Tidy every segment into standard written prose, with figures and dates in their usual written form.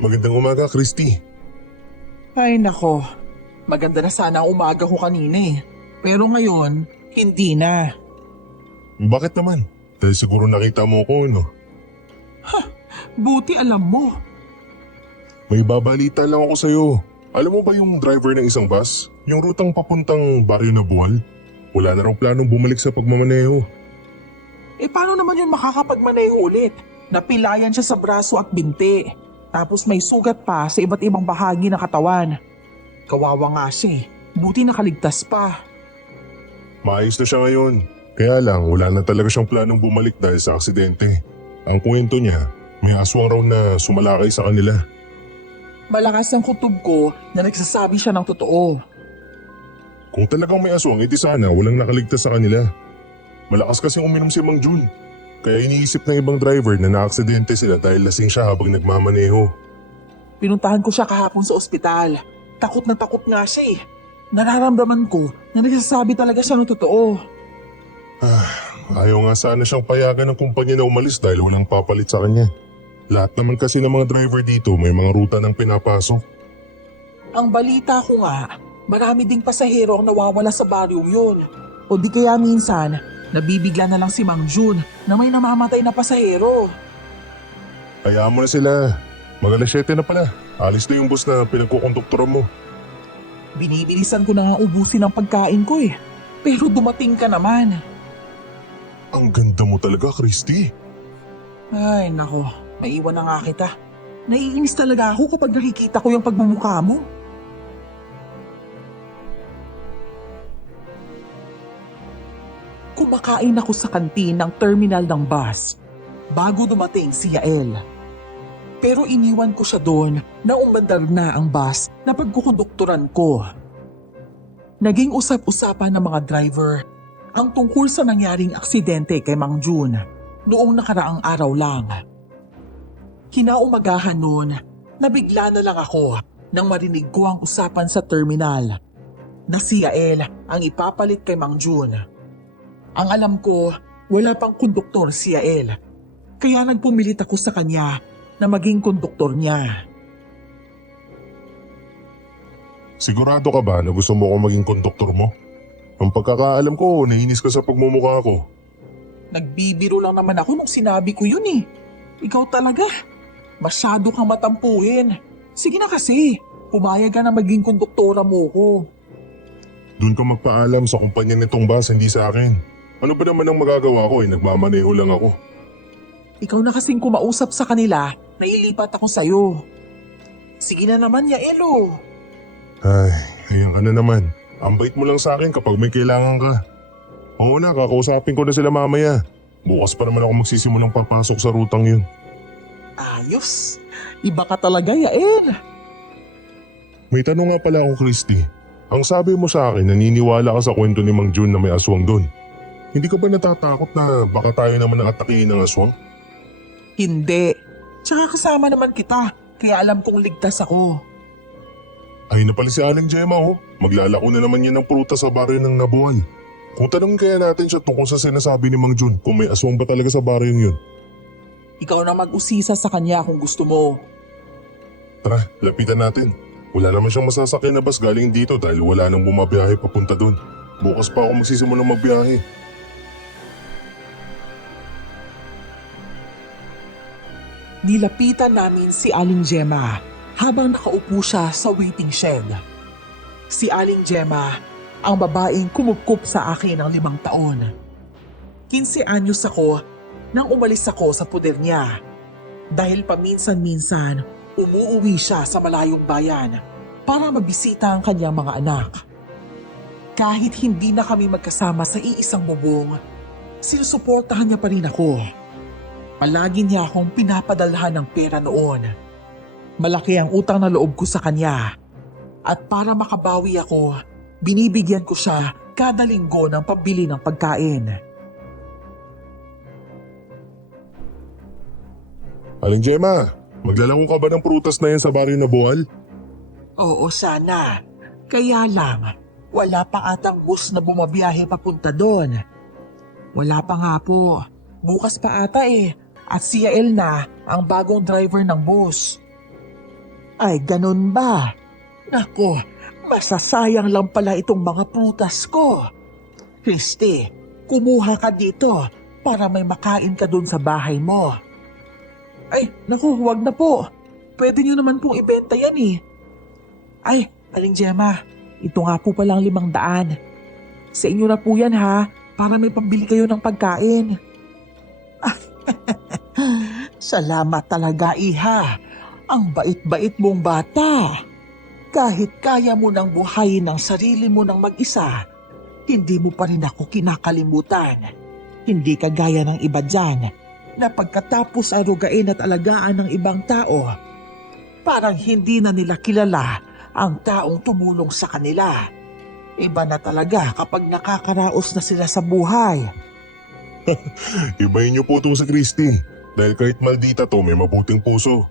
Magandang umaga, Christy. Ay nako, maganda na sana ang umaga ko kanina eh. Pero ngayon, hindi na. Bakit naman? Dahil siguro nakita mo ko, no? Buti alam mo. May babalita lang ako sa'yo. Alam mo ba yung driver ng isang bus? Yung rutang papuntang Barrio Nabual? Wala na raw planong bumalik sa pagmamaneho. Eh paano naman yun makakapagmaneho ulit? Napilayan siya sa braso at binti. Tapos may sugat pa sa iba't ibang bahagi ng katawan. Kawawa nga siya eh. Buti nakaligtas pa. Maayos na siya ngayon. Kaya lang, wala na talaga siyang planong bumalik dahil sa aksidente. Ang kwento niya, may aswang raw na sumalakay sa kanila. Malakas ang kutob ko na nagsasabi siya ng totoo. Kung talagang may aswang, edi sana walang nakaligtas sa kanila. Malakas kasi uminom si Mang Jun. Kaya iniisip ng ibang driver na naaksidente sila dahil lasing siya habang nagmamaneho. Pinuntahan ko siya kahapon sa ospital. Takot na takot nga siya eh. Nararamdaman ko na nagsasabi talaga siya ng totoo. Ayaw nga sana siyang payagan ng kumpanya na umalis dahil walang papalit sa kanya. Lahat naman kasi ng mga driver dito may mga ruta ng pinapasok. Ang balita ko nga, marami ding pasahero ang nawawala sa baryong yun. O di kaya minsan, nabibigla na lang si Mang Jun na may namamatay na pasahero. Hayaan mo na sila. Mag-alas 7 na pala. Alis na yung bus na pinagkukonduktoran mo. Binibilisan ko na nga ubusin ang pagkain ko eh. Pero dumating ka naman. Ang ganda mo talaga, Christy. Ay nako, maiwan na nga kita. Naiinis talaga ako kapag nakikita ko yung pagmumukha mo. Kumakain ako sa kantin ng terminal ng bus bago dumating si Yael. Pero iniwan ko siya doon na umandar na ang bus na pagkukonduktoran ko. Naging usap-usapan ng mga driver ang tungkol sa nangyaring aksidente kay Mang Jun noong nakaraang araw lang. Kinaumagahan noon, nabigla na lang ako nang marinig ko ang usapan sa terminal na si Yael ang ipapalit kay Mang Jun. Ang alam ko, wala pang konduktor si Yael. Kaya nagpumilit ako sa kanya na maging konduktor niya. Sigurado ka ba na gusto mo akong maging konduktor mo? Ang pagkakaalam ko, naiinis ka sa pagmumukha ko. Nagbibiro lang naman ako nung sinabi ko yun eh. Ikaw talaga. Masyado kang matampuhin. Sige na kasi, pumayag ka na maging konduktora mo ko. Doon ka magpaalam sa kumpanya nitong bus, hindi sa akin. Ano ba naman ang magagawa ko nagmamaneho lang ako. Ikaw na kasing kumausap sa kanila, nailipat ako sa'yo. Sige na naman, Yaelo. Ay, ayan ka na naman. Ang bait mo lang sa akin kapag may kailangan ka. Oo na, kakausapin ko na sila mamaya. Bukas pa naman ako magsisimulang papasok sa rutang yun. Ayos. Iba ka talaga, Yael. May tanong nga pala ako, Christy. Ang sabi mo sa akin, naniniwala ka sa kwento ni Mang Jun na may aswang doon. Hindi ka ba natatakot na baka tayo naman ang atakihin ng aswang? Hindi. Tsaka kasama naman kita, kaya alam kong ligtas ako. Ay na pala si Aling Gemma oh. Maglalako na naman yan ng prutas sa baryo ng Nabual. Kung tanong kaya natin siya tungkol sa sinasabi ni Mang Jun kung may aswang ba talaga sa baryong yun. Ikaw na mag-usisa sa kanya kung gusto mo. Tara, lapitan natin. Wala naman siyang masasakyan na bus galing dito dahil wala nang bumabiyahe papunta doon. Bukas pa ako magsisimulang magbiyahe. Nilapitan namin si Aling Gemma habang nakaupo siya sa waiting shed. Si Aling Gemma, ang babaeng kumupkup sa akin ng 5 taon. 15 anyos ako nang umalis ako sa puder niya. Dahil paminsan-minsan, umuuwi siya sa malayong bayan para mabisita ang kanyang mga anak. Kahit hindi na kami magkasama sa iisang bubong, sinusuportahan niya pa rin ako. Palagi niya akong pinapadalhan ng pera noon. Malaki ang utang na loob ko sa kanya. At para makabawi ako, binibigyan ko siya kada linggo ng pambili ng pagkain. Aling Gemma, maglalako ka ba ng prutas na yan sa baryo na Nabual? Oo, sana. Kaya lang, wala pa atang bus na bumabiyahe papunta doon. Wala pa nga po. Bukas pa ata eh. At si Yael na ang bagong driver ng bus. Ay, ganun ba? Nako, masasayang lang pala itong mga prutas ko. Christy, kumuha ka dito para may makain ka dun sa bahay mo. Ay, naku, huwag na po. Pwede nyo naman pong ibenta yan eh. Ay, Aling Gemma, ito nga po palang 500. Sa inyo na po yan ha, para may pambili kayo ng pagkain. Salamat talaga, iha. Ang bait-bait mong bata. Kahit kaya mo nang buhayin ang sarili mo ng mag-isa, hindi mo pa rin ako kinakalimutan. Hindi kagaya ng iba dyan, na pagkatapos arugain at alagaan ng ibang tao, parang hindi na nila kilala ang taong tumulong sa kanila. Iba na talaga kapag nakakaraos na sila sa buhay. Ibahin niyo po ito sa Christy. Dahil kahit maldita to, may mabuting puso.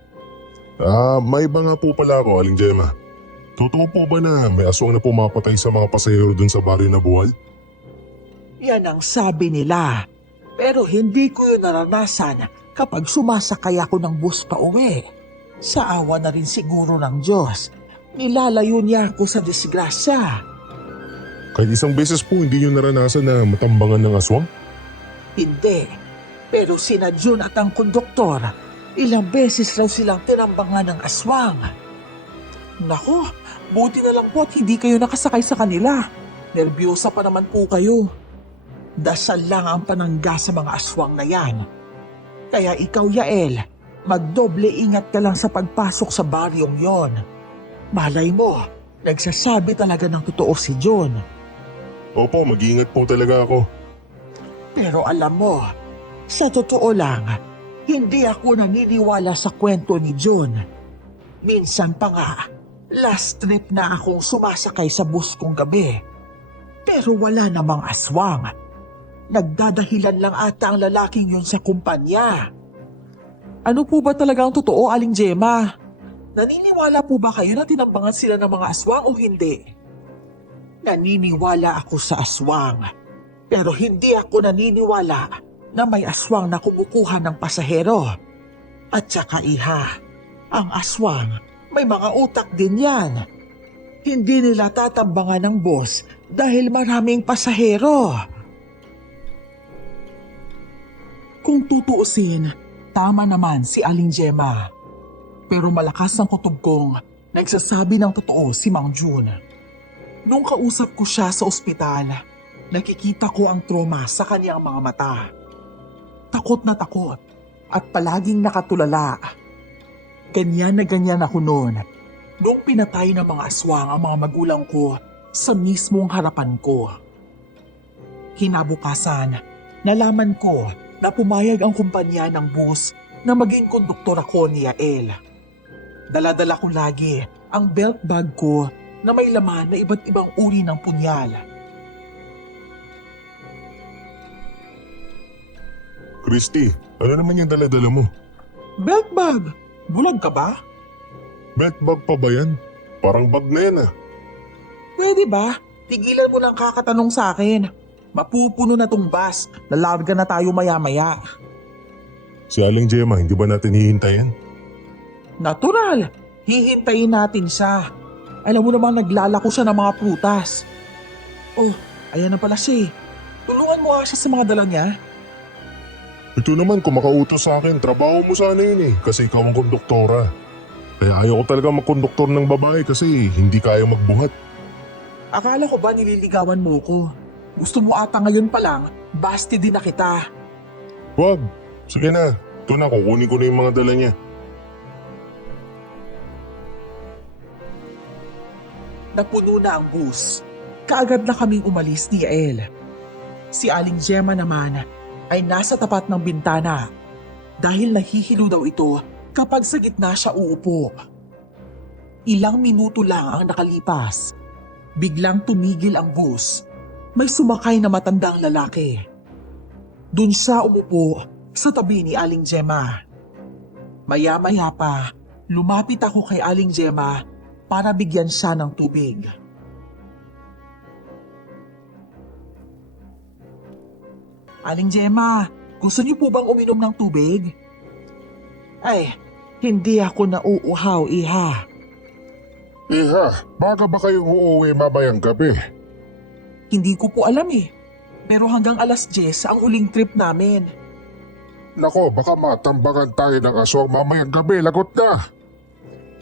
May iba nga po pala ako, Aling Gemma. Totoo po ba na may aswang na pumapatay sa mga pasahero dun sa baryo na buwal? Yan ang sabi nila. Pero hindi ko yun naranasan kapag sumasakay ako ng bus pa uwi. Sa awa na rin siguro ng Diyos, nilalayo niya ako sa disgrasya. Kahit isang beses po hindi niyo naranasan na matambangan ng aswang? Hindi. Pero sina June at ang konduktor, ilang beses raw silang tinambangan ng aswang. Naku, buti na lang po at hindi kayo nakasakay sa kanila. Nerbiyosa pa naman po kayo. Dasal lang ang panangga sa mga aswang na yan. Kaya ikaw, Yael, magdoble ingat ka lang sa pagpasok sa baryong yon. Malay mo, nagsasabi talaga ng totoo si John. Opo, mag-iingat po talaga ako. Pero alam mo, sa totoo lang, hindi ako naniniwala sa kwento ni John. Minsan pa nga, last trip na akong sumasakay sa bus kong gabi. Pero wala namang aswang. Nagdadahilan lang ata ang lalaking yun sa kumpanya. Ano po ba talaga ang totoo, Aling Gemma? Naniniwala po ba kayo na tinambangan sila ng mga aswang o hindi? Naniniwala ako sa aswang. Pero hindi ako naniniwala na may aswang na kumukuha ng pasahero. At saka iha, ang aswang may mga utak din yan. Hindi nila tatambangan ng bus dahil maraming pasahero. Kung tutuusin, tama naman si Aling Gemma. Pero malakas ang kutob kong nagsasabi ng totoo si Mang Jun. Nung kausap ko siya sa ospital, nakikita ko ang trauma sa kanyang mga mata. Takot na takot at palaging nakatulala. Ganyan na ganyan ako noon nung pinatay ng mga aswang ang mga magulang ko sa mismong harapan ko. Kinabukasan, nalaman ko na pumayag ang kumpanya ng bus na maging konduktor ako ni Yael. Dala-dala ko lagi ang belt bag ko na may laman na iba't ibang uri ng punyal. Christy, ano naman yung dala-dala mo? Belt bag? Bulag ka ba? Belt bag pa ba yan? Parang bag na yan ah. Pwede ba? Tigilan mo lang kakatanong sa akin. Mapupuno na tong bus. Lalarga na tayo maya-maya. Si Aling Gemma, hindi ba natin hihintayin? Natural. Hihintayin natin siya. Alam mo namang naglalako siya ng mga prutas. Oh, ayan na pala siya. Tulungan mo nga siya sa mga dala niya. Ito naman, kung makautos sa akin, trabaho mo sana yun eh, kasi ikaw ang konduktora. Kaya ayaw ko talaga magkonduktor ng babae kasi hindi kaya magbuhat. Akala ko ba nililigawan mo ko? Gusto mo ata ngayon pa lang, basti din na kita. Wag, sige na. Ito na, kukunin ko na yung mga dala niya. Napuno na ang bus. Kaagad na kaming umalis ni Yael. Si Aling Gemma naman ay nasa tapat ng bintana dahil nahihilo daw ito kapag sa gitna siya uupo. Ilang minuto lang ang nakalipas. Biglang tumigil ang bus. May sumakay na matandang lalaki. Doon siya umupo sa tabi ni Aling Gemma. Maya-maya pa, lumapit ako kay Aling Gemma para bigyan siya ng tubig. Aling Gemma, gusto niyo po bang uminom ng tubig? Ay, hindi ako nauuhaw, iha. Iha, baga ba kayong uuwi mamayang gabi? Hindi ko po alam eh. Pero hanggang alas 10 ang uling trip namin. Nako, baka matambagan tayo ng aswang mamayang gabi, lagot na!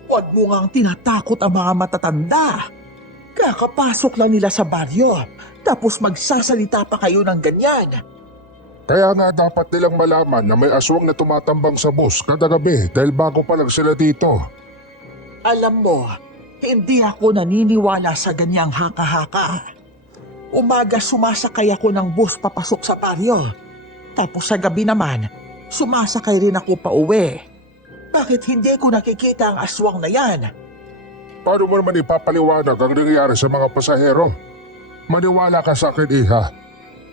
Huwag mo ngang tinatakot ang mga matatanda. Kakapasok lang nila sa baryo, tapos magsasalita pa kayo ng ganyan. Kaya nga dapat nilang malaman na may aswang na tumatambang sa bus kada gabi dahil bago pa lang sila dito. Alam mo, hindi ako naniniwala sa ganyang haka-haka. Umaga sumasakay ako ng bus papasok sa baryo. Tapos sa gabi naman, sumasakay rin ako pa uwi. Bakit hindi ko nakikita ang aswang na yan? Paano mo naman ipapaliwanag ang nangyayari sa mga pasahero? Maniwala ka sa akin, Iha.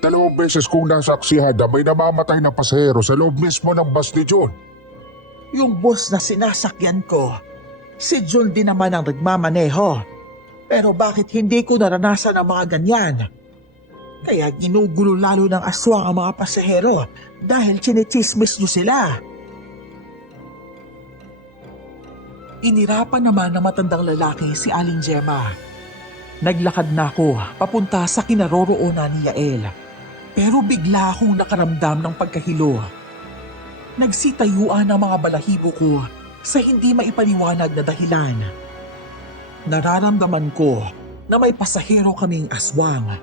2 beses kong nasaksihan na may namamatay na pasahero sa loob mismo ng bus ni John. Yung bus na sinasakyan ko, si John din naman ang nagmamaneho. Pero bakit hindi ko naranasan ang mga ganyan? Kaya ginugulo lalo ng aswang ang mga pasahero dahil chinichismis nyo sila. Inirapan naman ng matandang lalaki si Aling Gemma. Naglakad na ako papunta sa kinaroroonan ni Yael. Pero bigla akong nakaramdam ng pagkahilo. Nagsitayuan ang mga balahibo ko sa hindi maipaliwanag na dahilan. Nararamdaman ko na may pasahero kaming aswang.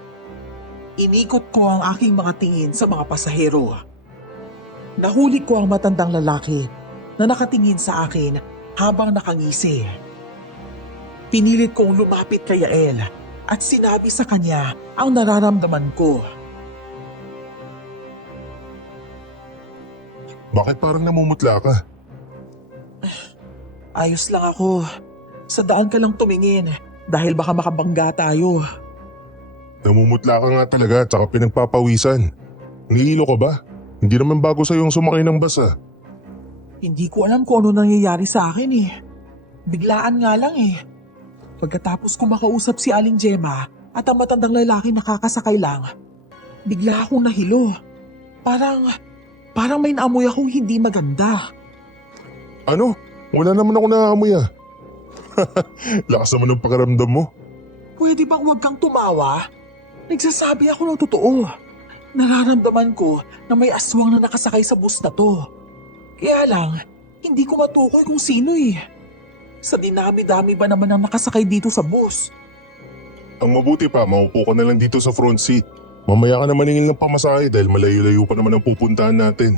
Inikot ko ang aking mga tingin sa mga pasahero. Nahuli ko ang matandang lalaki na nakatingin sa akin habang nakangisi. Pinilit kong lumapit kay Yael at sinabi sa kanya ang nararamdaman ko. Bakit parang namumutla ka? Ayos lang ako. Sa daan ka lang tumingin dahil baka makabangga tayo. Namumutla ka nga talaga at saka pinagpapawisan. Nihilo ka ba? Hindi naman bago sa yung sumakay ng bus ah. Hindi ko alam kung ano nangyayari sa akin eh. Biglaan nga lang eh. Pagkatapos ko makausap si Aling Gemma at ang matandang lalaki nakakasakay lang, bigla akong nahilo. Parang may naamoy akong hindi maganda. Ano? Wala naman ako naamoy ah. Lakas naman ng pakiramdam mo. Pwede bang huwag kang tumawa? Nagsasabi ako ng totoo. Nararamdaman ko na may aswang na nakasakay sa bus na to. Kaya lang, hindi ko matukoy kung sino eh. Sa dinami-dami ba naman ang nakasakay dito sa bus? Ang mabuti pa, maupo ka na lang dito sa front seat. Mamaya ka na maningil ng pamasahe dahil malayo-layo pa naman ang pupuntahan natin.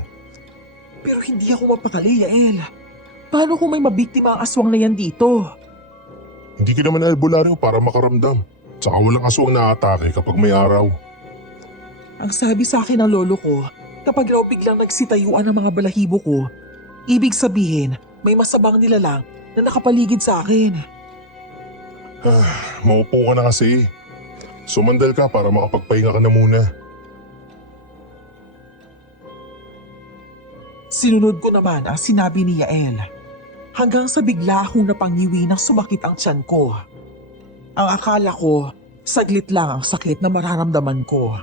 Pero hindi ako mapakali, Yael. Paano kung may mabiktima ang aswang na yan dito? Hindi ka naman albularyo para makaramdam. Tsaka walang aswang na atake kapag may araw. Ang sabi sa akin ng lolo ko, kapag raw biglang nagsitayuan ang mga balahibo ko, ibig sabihin may masamang nilalang na nakapaligid sa akin. Maupo ka na kasi. Sumandal ka para makapagpahinga ka na muna. Sinunod ko naman ang sinabi ni Yael. Hanggang sa bigla akong napangiwi ng sumakit ang tiyan ko. Ang akala ko, saglit lang ang sakit na mararamdaman ko.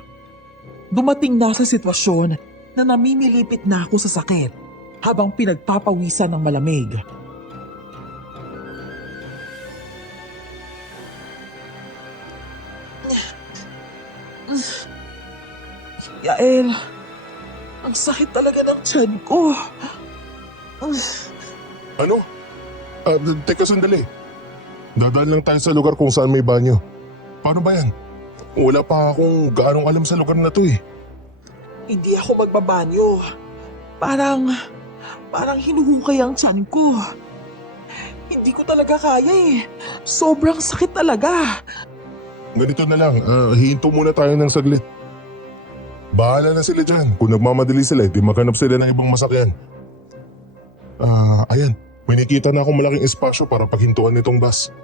Dumating na sa sitwasyon na namimilipit na ako sa sakit habang pinagpapawisan ng malamig. Yael, ang sakit talaga ng tiyan ko. Ano? Teka sandali. Dadaan lang tayo sa lugar kung saan may banyo. Paano ba yan? Wala pa akong gaanong alam sa lugar na to eh. Hindi ako magbabanyo. Parang hinuhukay ang tiyan ko. Hindi ko talaga kaya eh. Sobrang sakit talaga. Ganito na lang, hihinto muna tayo ng saglit. Bahala na sila dyan. Kung nagmamadali sila, di maghanap sila ng ibang masakyan. Ayan. May nakita na akong malaking espasyo para paghintuan nitong bus.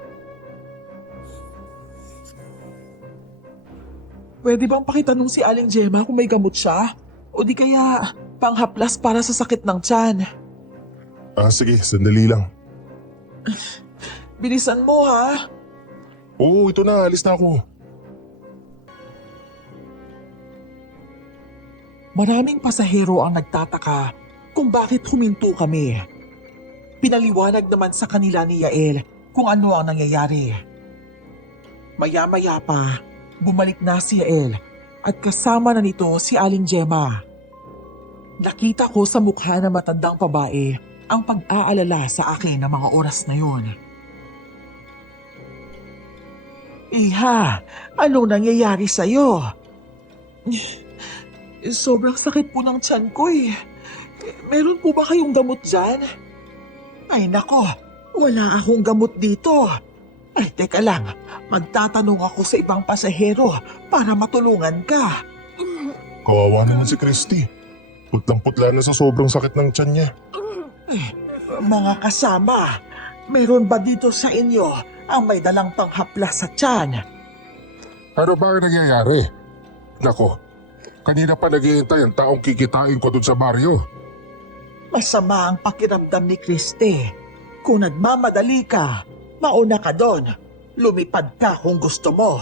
Pwede bang pakitanong si Aling Gemma kung may gamot siya? O di kaya panghaplas para sa sakit ng tiyan? Sige, sandali lang. Bilisan mo ha. Oo, ito na, alis na ako. Maraming pasahero ang nagtataka kung bakit huminto kami. Pinaliwanag naman sa kanila ni Yael kung ano ang nangyayari. Maya-maya pa, bumalik na si Yael at kasama na nito si Aling Gemma. Nakita ko sa mukha ng matandang babae ang pag-aalala sa akin ng mga oras na yun. Iha, anong nangyayari sa'yo? Sobrang sakit po ng tiyan ko eh. Meron po ba kayong gamot dyan? Ay nako, wala akong gamot dito. Ay teka lang, magtatanong ako sa ibang pasahero para matulungan ka. Kawawa naman si Christy. Putlang-putla na sa sobrang sakit ng tiyan niya. Mga kasama, meron ba dito sa inyo ang may dalang panghaplas sa tiyan? Ano ba ang nangyayari? Nako, kanina pa naghihintay ang taong kikitain ko dun sa baryo. Masama ang pakiramdam ni Christy. Kung nagmamadali ka, mauna ka doon. Lumipad ka kung gusto mo.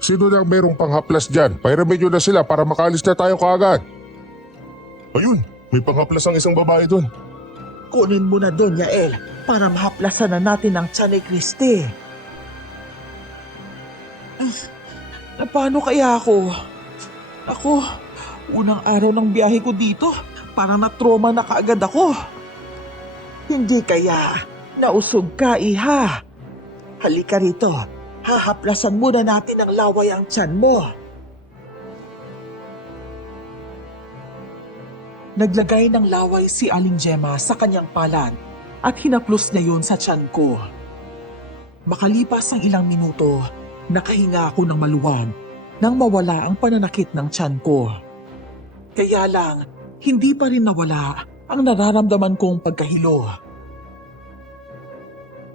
Sino na merong panghaplas dyan? Pairamin nyo na sila para makaalis na tayo kaagad. Ayun, may panghaplas ang isang babae dun. Kunin mo na doon, Yael, para mahaplasan na natin ang tiyan ni Christy. Paano kaya ako? Ako, unang araw ng biyahe ko dito, parang na-trauma na kaagad ako. Hindi kaya, nausog ka, iha. Halika rito, hahaplasan muna natin ng laway ang tiyan mo. Naglagay ng laway si Aling Gemma sa kanyang palad at hinaplos niya yon sa tiyan ko. Makalipas ang ilang minuto, nakahinga ako ng maluwag nang mawala ang pananakit ng tiyan ko. Kaya lang, hindi pa rin nawala ang nararamdaman kong pagkahilo.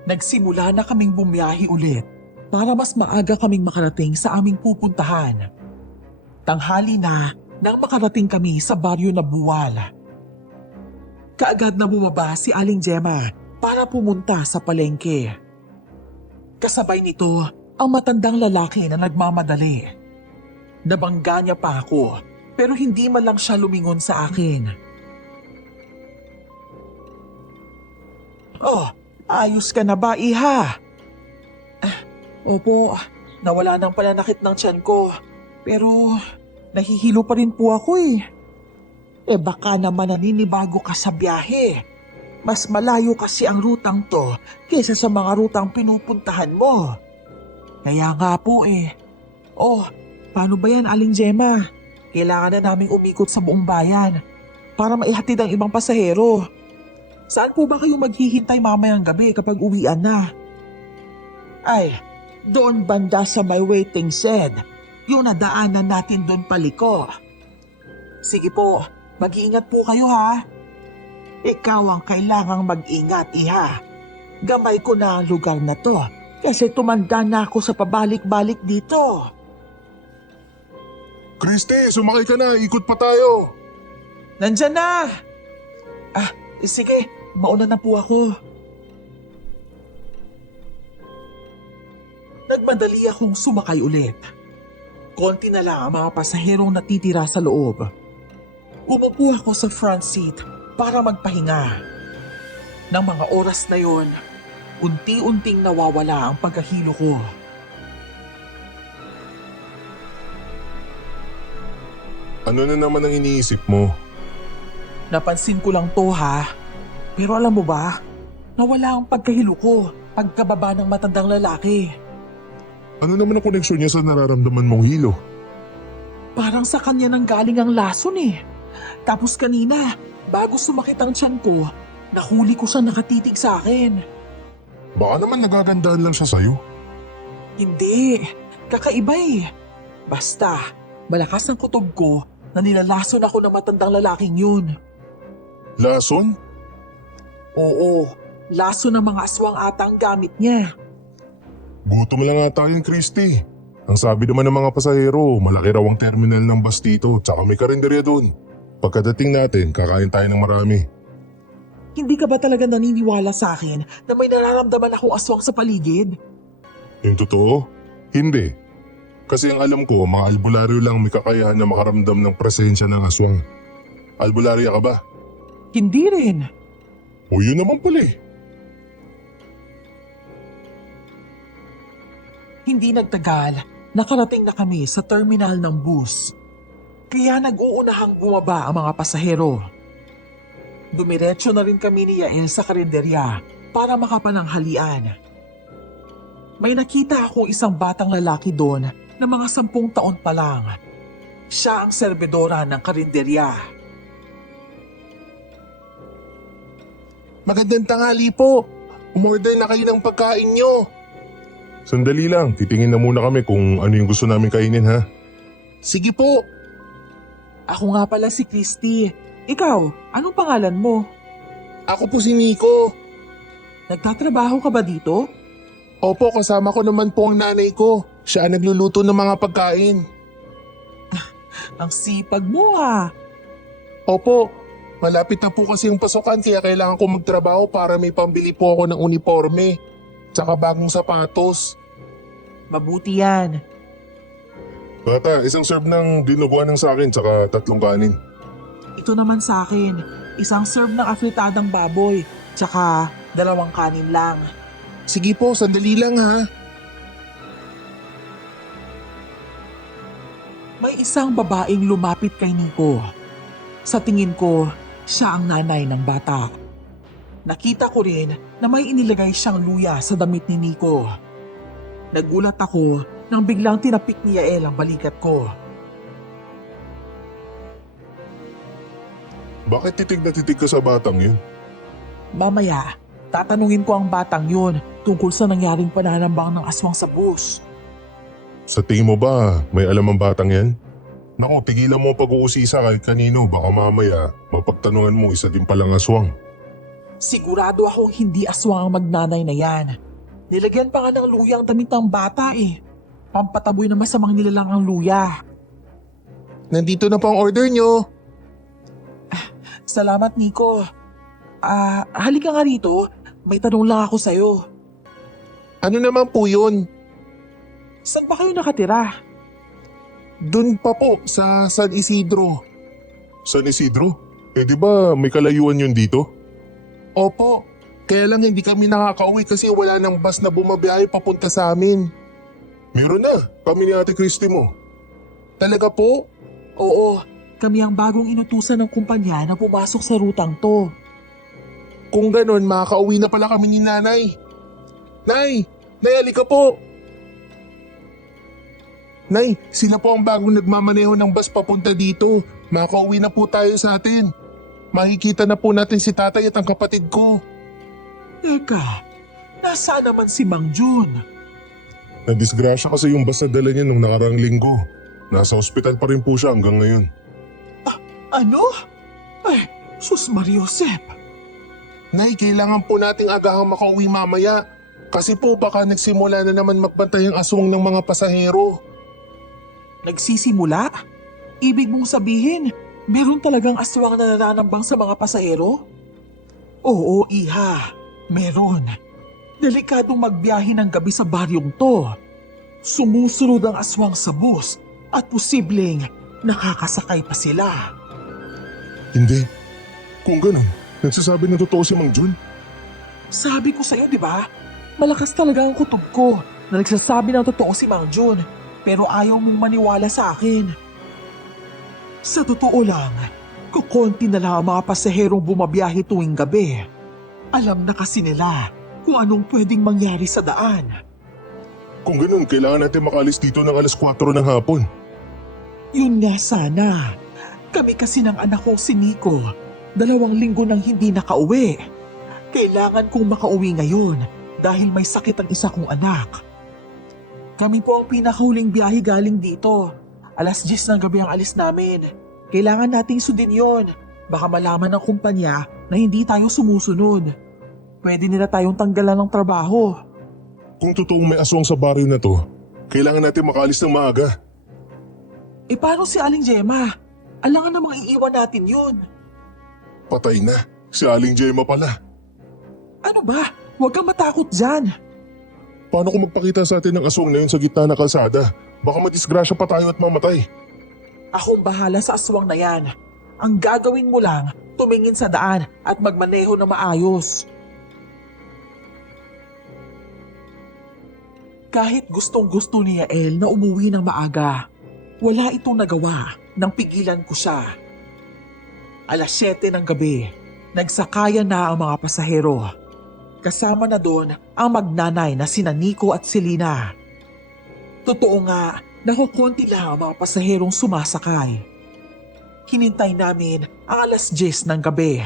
Nagsimula na kaming bumiyahe ulit para mas maaga kaming makarating sa aming pupuntahan. Tanghali na nang makarating kami sa baryo na Buwal. Kaagad na bumaba si Aling Gemma para pumunta sa palengke. Kasabay nito ang matandang lalaki na nagmamadali. Nabangga niya pa ako pero hindi man lang siya lumingon sa akin. Oh, ayos ka na ba, iha? Opo, nawala ng pananakit ng tiyan ko pero nahihilo pa rin po ako eh. Baka naman naninibago ka sa biyahe. Mas malayo kasi ang rutang to kaysa sa mga rutang pinupuntahan mo. Kaya nga po eh. Oh, paano ba yan, Aling Gemma? Kailangan na naming umikot sa buong bayan para maihatid ang ibang pasahero. Saan po ba kayo maghihintay mamayang gabi kapag uwian na? Ay, doon banda sa may waiting shed. Yung nadaanan natin doon paliko. Sige po, mag-iingat po kayo ha. Ikaw ang kailangang mag-ingat, iha. Gamay ko na ang lugar na to kasi tumanda na ako sa pabalik-balik dito. Christy, sumakay ka na. Ikot pa tayo. Nandyan na! Sige, mauna na po ako. Nagmadali akong sumakay ulit. Konti na lang ang mga pasaherong natitira sa loob. Umupo ako sa front seat para magpahinga. Nang mga oras na yon, unti-unting nawawala ang pagkahilo ko. Ano na naman ang iniisip mo? Napansin ko lang to ha. Pero alam mo ba, nawala ang pagkahilo ko pagkababa ng matandang lalaki. Ano naman ang koneksyon niya sa nararamdaman mong hilo? Parang sa kanya nang galing ang lason eh. Tapos kanina, bago sumakit ang tiyan ko, nahuli ko siya nakatitig sa akin. Baka naman nagagandahan lang siya sa'yo. Hindi, kakaiba eh. Basta, malakas ang kutob ko na nilalason ako ng matandang lalaking yun. Lason? Oo, lason ng mga aswang atang gamit niya. Gutom lang ata yun, Christy. Ang sabi naman ng mga pasahero, malaki raw ang terminal ng bus dito tsaka may karinderya doon. Pagkadating natin, kakain tayo ng marami. Hindi ka ba talaga naniniwala sa akin na may nararamdaman akong aswang sa paligid? Yung totoo? Hindi. Kasi ang alam ko, mga albularyo lang may kakayahan na makaramdam ng presensya ng aswang. Albularya ka ba? Hindi rin. O yun naman pala eh. Hindi nagtagal, nakarating na kami sa terminal ng bus. Kaya nag-uunahang bumaba ang mga pasahero. Dumiretso na rin kami ni Yael sa karinderya para makapananghalian. May nakita akong isang batang lalaki doon na mga 10 taon pa lang. Siya ang serbedora ng karinderya. Magandang tanghali po. Umorder na kayo ng pagkain nyo. Sandali lang, titingin na muna kami kung ano yung gusto namin kainin ha. Sige po. Ako nga pala si Christy. Ikaw, anong pangalan mo? Ako po si Nico. Nagtatrabaho ka ba dito? Opo, kasama ko naman po ang nanay ko. Siya ang nagluluto ng mga pagkain. Ang sipag mo ha. Opo, malapit na po kasi yung pasukan kaya kailangan ko magtrabaho para may pambili po ako ng uniforme. Tsaka bagong sapatos. Mabuti yan. Bata, isang serve ng dinuguan ng sa akin tsaka 3 kanin. Ito naman sa akin, isang serve ng afritadang baboy, tsaka 2 kanin lang. Sige po, sandali lang ha. May isang babaeng lumapit kay Nico. Sa tingin ko, siya ang nanay ng bata. Nakita ko rin na may inilagay siyang luya sa damit ni Nico. Nagulat ako nang biglang tinapik ni Yael ang balikat ko. Bakit titig na titig ka sa batang yun? Mamaya, tatanungin ko ang batang yun tungkol sa nangyaring pananambang ng aswang sa bus. Sa tingin mo ba may alam ang batang yan? Naku, tigilan mo ang pag-uusisa kahit kanino. Baka mamaya mapagtanungan mo isa din palang aswang. Sigurado akong hindi aswang ang magnanay na yan. Nilagyan pa nga ng luya ang damit ng bata eh. Pampataboy na masamang nilalang ang luya. Nandito na po ang order nyo. Salamat, Nico. Halika nga rito. May tanong lang ako sa'yo. Ano naman po yun? Saan ba kayo nakatira? Doon pa po sa San Isidro. San Isidro? Eh di ba may kalayuan yun dito? Opo. Kaya lang hindi kami nakakauwi kasi wala nang bus na bumabiyahe papunta sa amin. Meron na. Kami ni Ate Christy mo. Talaga po? Oo, kami ang bagong inutusan ng kumpanya na pumasok sa rutang to. Kung ganon, makakauwi na pala kami ni Nanay. Nay! Nay, halika po! Nay, sila po ang bagong nagmamaneho ng bus papunta dito. Makakauwi na po tayo sa atin. Makikita na po natin si tatay at ang kapatid ko. Teka, nasaan naman si Mang Jun? Nadisgrasya kasi yung bus na dala niya nung nakarang linggo. Nasa ospital pa rin po siya hanggang ngayon. Ano? Ay, sus Mariosep. Nay, kailangan po nating agahang makauwi mamaya. Kasi po baka nagsimula na naman magbantay ang aswang ng mga pasahero. Nagsisimula? Ibig mong sabihin, meron talagang aswang na nananambang sa mga pasahero? Oo, iha. Meron. Delikadong magbiyahe ng gabi sa baryong to. Sumusunod ang aswang sa bus at posibleng nakakasakay pa sila. Hindi. Kung ganun, nagsasabi ng totoo si Mang Jun. Sabi ko sa'yo, di ba? Malakas talaga ang kutob ko na nagsasabi ng totoo si Mang Jun, pero ayaw mong maniwala sa akin. Sa totoo lang, kukonti na lang ang mga pasaherong bumabiyahe tuwing gabi. Alam na kasi nila kung anong pwedeng mangyari sa daan. Kung ganun, kailangan natin makalis dito ng alas 4 ng hapon. Yun nga sana. Kami kasi ng anak kong si Nico, 2 linggo nang hindi nakauwi. Kailangan kong makauwi ngayon dahil may sakit ang isa kong anak. Kami po ang pinakahuling biyahe galing dito. Alas 10 ng gabi ang alis namin. Kailangan nating sundin yon. Baka malaman ng kumpanya na hindi tayo sumusunod. Pwede nila tayong tanggalan ng trabaho. Kung totoong may aswang sa baryo na to, kailangan natin makalis ng maaga. E paano si Aling Gemma? Alangan namang iiwan natin yun. Patay na. Si Aling Gemma pala. Ano ba? Huwag kang matakot dyan. Paano kung magpakita sa atin ng aswang na yun sa gitna ng kalsada? Baka madisgrasya pa tayo at mamatay. Akong bahala sa aswang na yan. Ang gagawin mo lang, tumingin sa daan at magmaneho na maayos. Kahit gustong-gusto ni Yael na umuwi ng maaga, wala itong nagawa nang pigilan ko siya. Alas 7 ng gabi, nagsakayan na ang mga pasahero. Kasama na doon ang magnanay na sina Nico at Selena. Totoo nga, nakukunti lang ang mga pasaherong sumasakay. Hinintay namin ang alas 10 ng gabi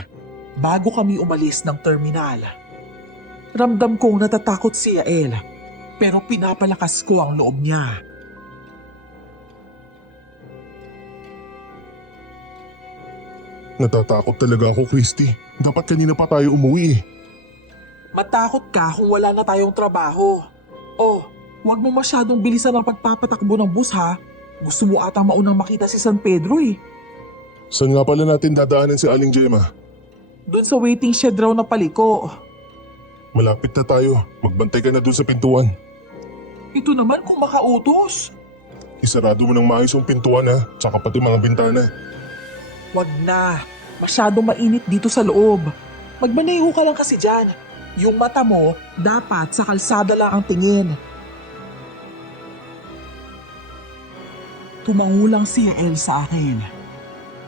bago kami umalis ng terminal. Ramdam kong natatakot si Yael pero pinapalakas ko ang loob niya. Natatakot talaga ako, Christy. Dapat kanina pa tayo umuwi eh. Matakot ka kung wala na tayong trabaho. Oh, huwag mo masyadong bilisan ang pagpapatakbo ng bus ha. Gusto mo atang maunang makita si San Pedro eh. Saan nga pala natin dadaanan si Aling Gemma? Doon sa waiting shed raw na paliko. Malapit na tayo. Magbantay ka na dun sa pintuan. Ito naman kung makautos. Isarado mo ng maayos ang pintuan ha, tsaka pati mga bintana. Wag na. Masyadong mainit dito sa loob. Magmaneho ka lang kasi dyan. Yung mata mo, dapat sa kalsada lang ang tingin. Tumangulang si Yael sa akin.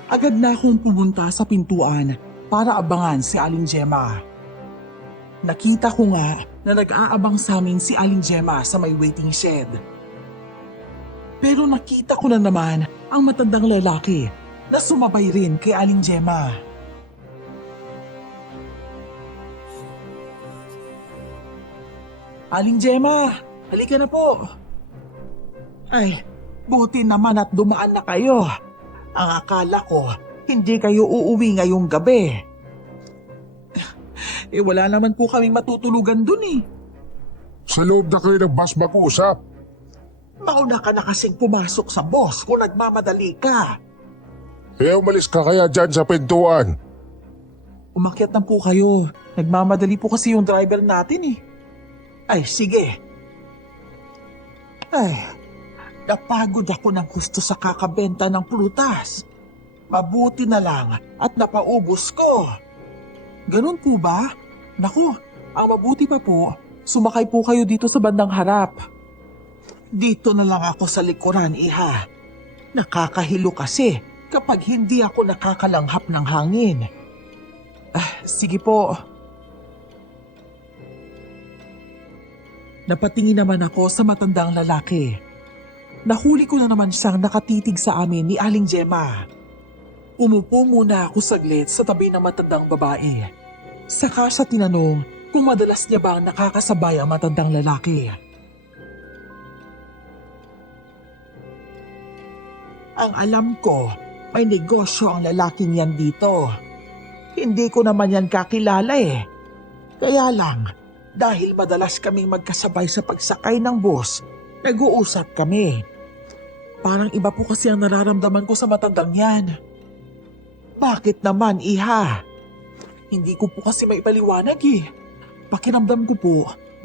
Agad na akong pumunta sa pintuan para abangan si Aling Gemma. Nakita ko nga na nag-aabang sa amin si Aling Gemma sa may waiting shed. Pero nakita ko na naman ang matandang lalaki na sumabay rin kay Aling Gemma. Aling Gemma, halika na po. Ay, buti naman at dumaan na kayo. Ang akala ko, hindi kayo uuwi ngayong gabi. Wala naman po kaming matutulugan dun eh. Sa loob na kayo ng bus mag-uusap. Mauna ka na kasing pumasok sa bus kung nagmamadali ka. Umalis ka kaya dyan sa pintuan. Umakyat na po kayo. Nagmamadali po kasi yung driver natin eh. Ay, sige. Ay, napagod ako ng gusto sa kakabenta ng prutas. Mabuti na lang at napaubos ko. Ganun po ba? Naku, ang mabuti pa po, sumakay po kayo dito sa bandang harap. Dito na lang ako sa likuran, iha. Nakakahilo kasi kapag hindi ako nakakalanghap ng hangin. Sige po. Napatingin naman ako sa matandang lalaki. Nahuli ko na naman siyang nakatitig sa amin ni Aling Gemma. Umupo muna ako saglit sa tabi ng matandang babae. Saka siya tinanong kung madalas niya bang nakakasabay ang matandang lalaki. Ang alam ko, may negosyo ang lalaking yan dito. Hindi ko naman yan kakilala eh. Kaya lang, dahil madalas kaming magkasabay sa pagsakay ng bus, nag-uusap kami. Parang iba po kasi ang nararamdaman ko sa matandang yan. Bakit naman, iha? Hindi ko po kasi may paliwanag eh. Pakiramdam ko po,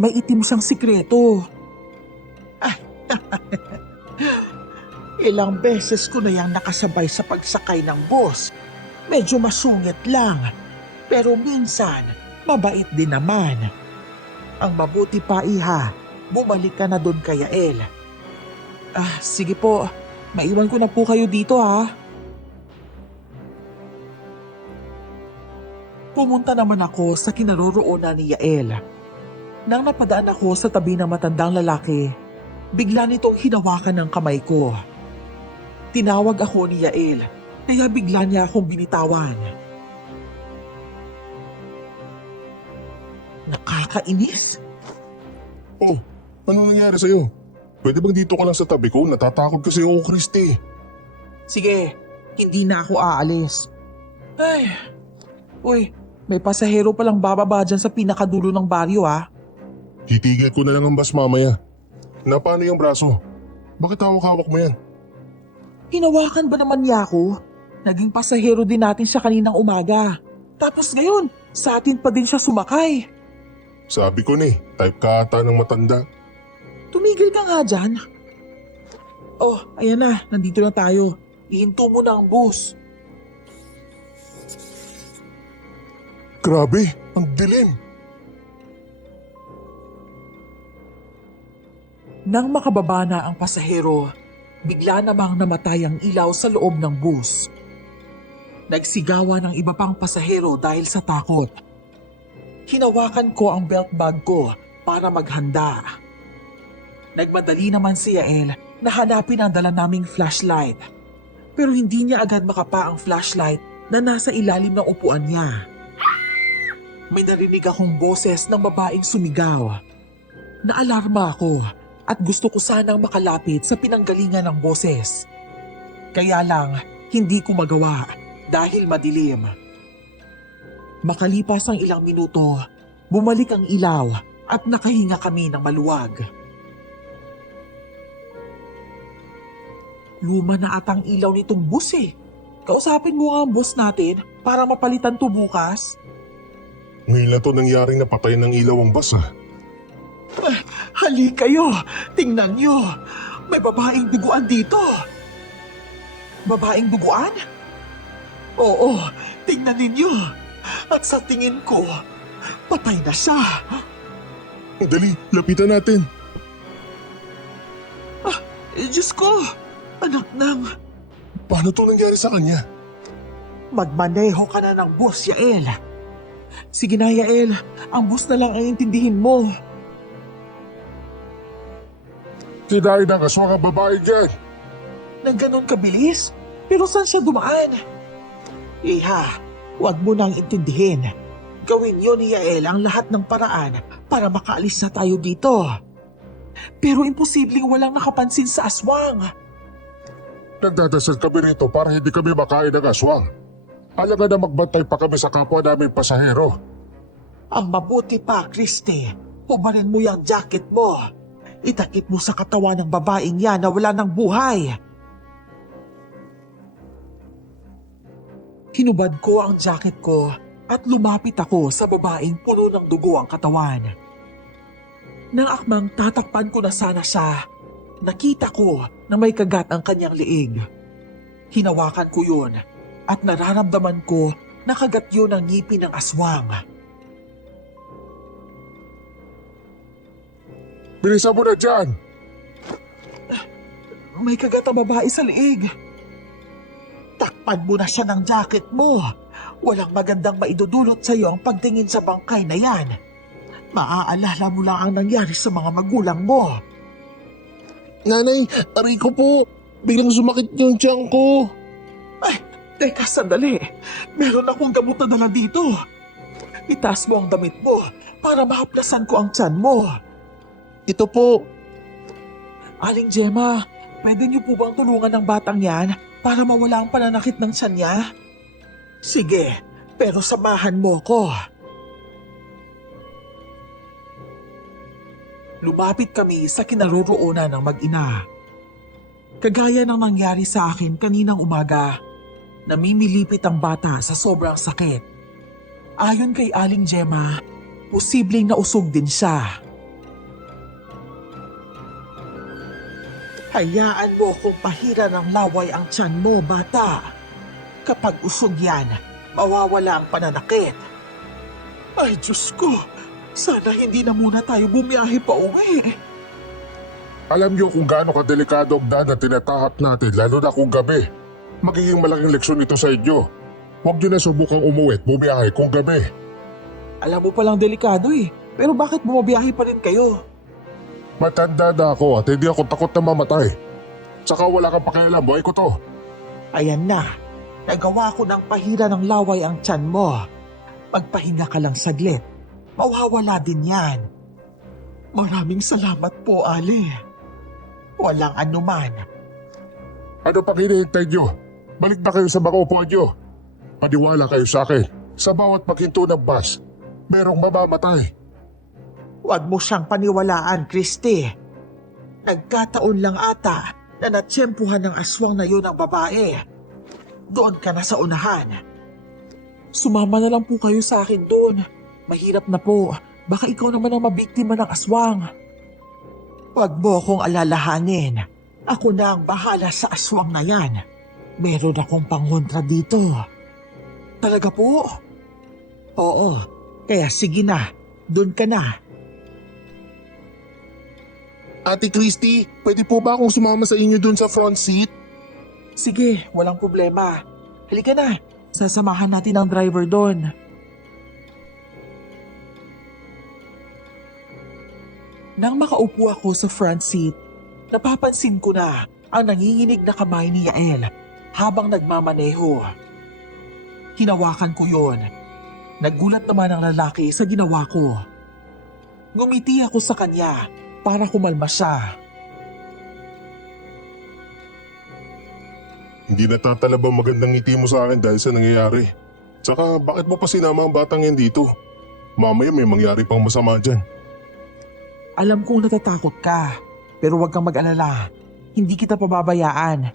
may itim siyang sikreto. Ilang beses ko na yang nakasabay sa pagsakay ng bus. Medyo masungit lang. Pero minsan, mabait din naman. Ang mabuti pa, iha, bumalik ka na doon kay Yael. Sige po. Maiwan ko na po kayo dito ha. Pumunta naman ako sa kinaroroonan ni Yael. Nang napadaan ako sa tabi ng matandang lalaki, bigla nitong hinawakan ng kamay ko. Tinawag ako ni Yael, kaya bigla niya akong binitawan. Nakakainis. Oh, ano nangyari sa'yo? Pwede bang dito ka lang sa tabi ko? Natatakot kasi ako, Christy. Sige, hindi na ako aalis. Ay, uy, may pasahero palang bababa dyan sa pinakadulo ng baryo ha. Hitigil ko na lang ang bus mamaya. Na paano yung braso? Bakit hawak-hawak mo yan? Hinawakan ba naman niya ako? Naging pasahero din natin siya kaninang umaga. Tapos ngayon, sa atin pa din siya sumakay. Sabi ko na type ka ata ng matanda. Tumigil ka nga dyan. Oh, ayan na, nandito na tayo. Ihinto mo na ang bus. Grabe, ang dilim. Nang makababa na ang pasahero, bigla namang namatay ang ilaw sa loob ng bus. Nagsigawan ng iba pang pasahero dahil sa takot. Hinawakan ko ang belt bag ko para maghanda. Nagmadali naman si Yael na hanapin ang dala naming flashlight. Pero hindi niya agad makapa ang flashlight na nasa ilalim ng upuan niya. May narinig akong boses ng babaeng sumigaw. Naalarma ako at gusto ko sanang makalapit sa pinanggalingan ng boses. Kaya lang, hindi ko magawa dahil madilim. Makalipas ang ilang minuto, bumalik ang ilaw at nakahinga kami ng maluwag. Luma na atang ilaw nitong bus eh. Kausapin mo nga ang boss natin para mapalitan to bukas. Ngayon lang to nangyaring napatay ng ilaw ang bus ah. Hali kayo! Tingnan nyo! May babaeng duguan dito! Babaeng duguan? Oo, tingnan ninyo! At sa tingin ko, patay na siya! Dali, lapitan natin. Diyos ko! Anak ng... Paano to nangyari sa kanya? Magmaneho ka na ng bus, Yael! Sige na, Yael. Ang bus na lang ang intindihin mo. Kinain ng aswang ang babae dyan. Nang ganon kabilis? Pero saan siya dumaan? Iha, huwag mo nang intindihin. Gawin yun ni Yael ang lahat ng paraan para makaalis na tayo dito. Pero imposibleng walang nakapansin sa aswang. Nagdadasal kami rito para hindi kami makain ng aswang. Alangan na magbantay pa kami sa kapwa namin pasahero. Ang mabuti pa, Christy, hubarin mo yung jacket mo. Itakip mo sa katawan ng babaeng yan na wala ng buhay. Hinubad ko ang jacket ko at lumapit ako sa babaeng puno ng dugo ang katawan. Nang akmang tatakpan ko na sana siya, nakita ko na may kagat ang kanyang liig. Hinawakan ko yun at nararamdaman ko na kagat yun ang ngipin ng aswang. Bilisan mo na dyan! May kagat ang babae sa liig. Takpan mo na siya ng jacket mo. Walang magandang maidudulot sa iyo ang pagtingin sa bangkay na yan. Maaalala mo lang ang nangyari sa mga magulang mo. Nanay, aray ko po. Biglang sumakit yung tiyan ko. Ay, teka sandali. Meron akong gamot na dala dito. Itaas mo ang damit mo para mahaplasan ko ang tiyan mo. Ito po. Aling Gemma, pwede niyo po bang tulungan ng batang yan para mawala ang pananakit ng tiyan niya? Sige, pero samahan mo ko. Lumapit kami sa kinaroroonan ng mag-ina. Kagaya ng nangyari sa akin kaninang umaga, namimilipit ang bata sa sobrang sakit. Ayon kay Aling Gemma, posibleng nausog din siya. Hayaan mo kung pahira ng laway ang tiyan mo, bata. Kapag usog yan, mawawala ang pananakit. Ay, Diyos ko! Sana hindi na muna tayo bumiyahe pa uwi. Alam niyo kung gaano kadelikado ang daan na tinatahak natin, lalo na kung gabi. Magiging malaking leksyon ito sa inyo. Huwag niyo na subukang umuwi at bumiyahe kung gabi. Alam mo palang delikado eh. Pero bakit bumabiyahe pa rin kayo? Matanda na ako at hindi ako takot na mamatay. Tsaka wala kang pakialam, buhay ko to. Ayan na. Nagawa ko ng pahira ng laway ang tiyan mo. Magpahinga ka lang saglit. Mawawala din yan. Maraming salamat po, Ale. Walang anuman. Ano pang hinihintay niyo? Balik na kayo sa mga upuan niyo. Paniwala kayo sa akin. Sa bawat paghinto ng bus, merong mamamatay. Huwag mo siyang paniwalaan, Christy. Nagkataon lang ata na natsyempuhan ng aswang na yun ang babae. Doon ka na sa unahan. Sumama na lang po kayo sa akin doon. Mahirap na po. Baka ikaw naman ang mabiktima ng aswang. Huwag mo akong alalahanin. Ako na ang bahala sa aswang na yan. Meron akong pangontra dito. Talaga po? Oo. Kaya sige na. Doon ka na. Ate Christy, pwede po ba akong sumama sa inyo dun sa front seat? Sige, walang problema. Halika na, sasamahan natin ang driver doon. Nang makaupo ako sa front seat, napapansin ko na ang nanginginig na kamay ni Yael habang nagmamaneho. Hinawakan ko yon. Nagulat naman ang lalaki sa ginawa ko. Ngumiti ako sa kanya para kumalma siya. Hindi natatalabang magandang ngiti mo sa akin dahil sa nangyayari. Tsaka bakit mo pa sinama ang batang yan dito? Mamaya may mangyari pang masama dyan. Alam kong natatakot ka, pero huwag kang mag-alala. Hindi kita pababayaan.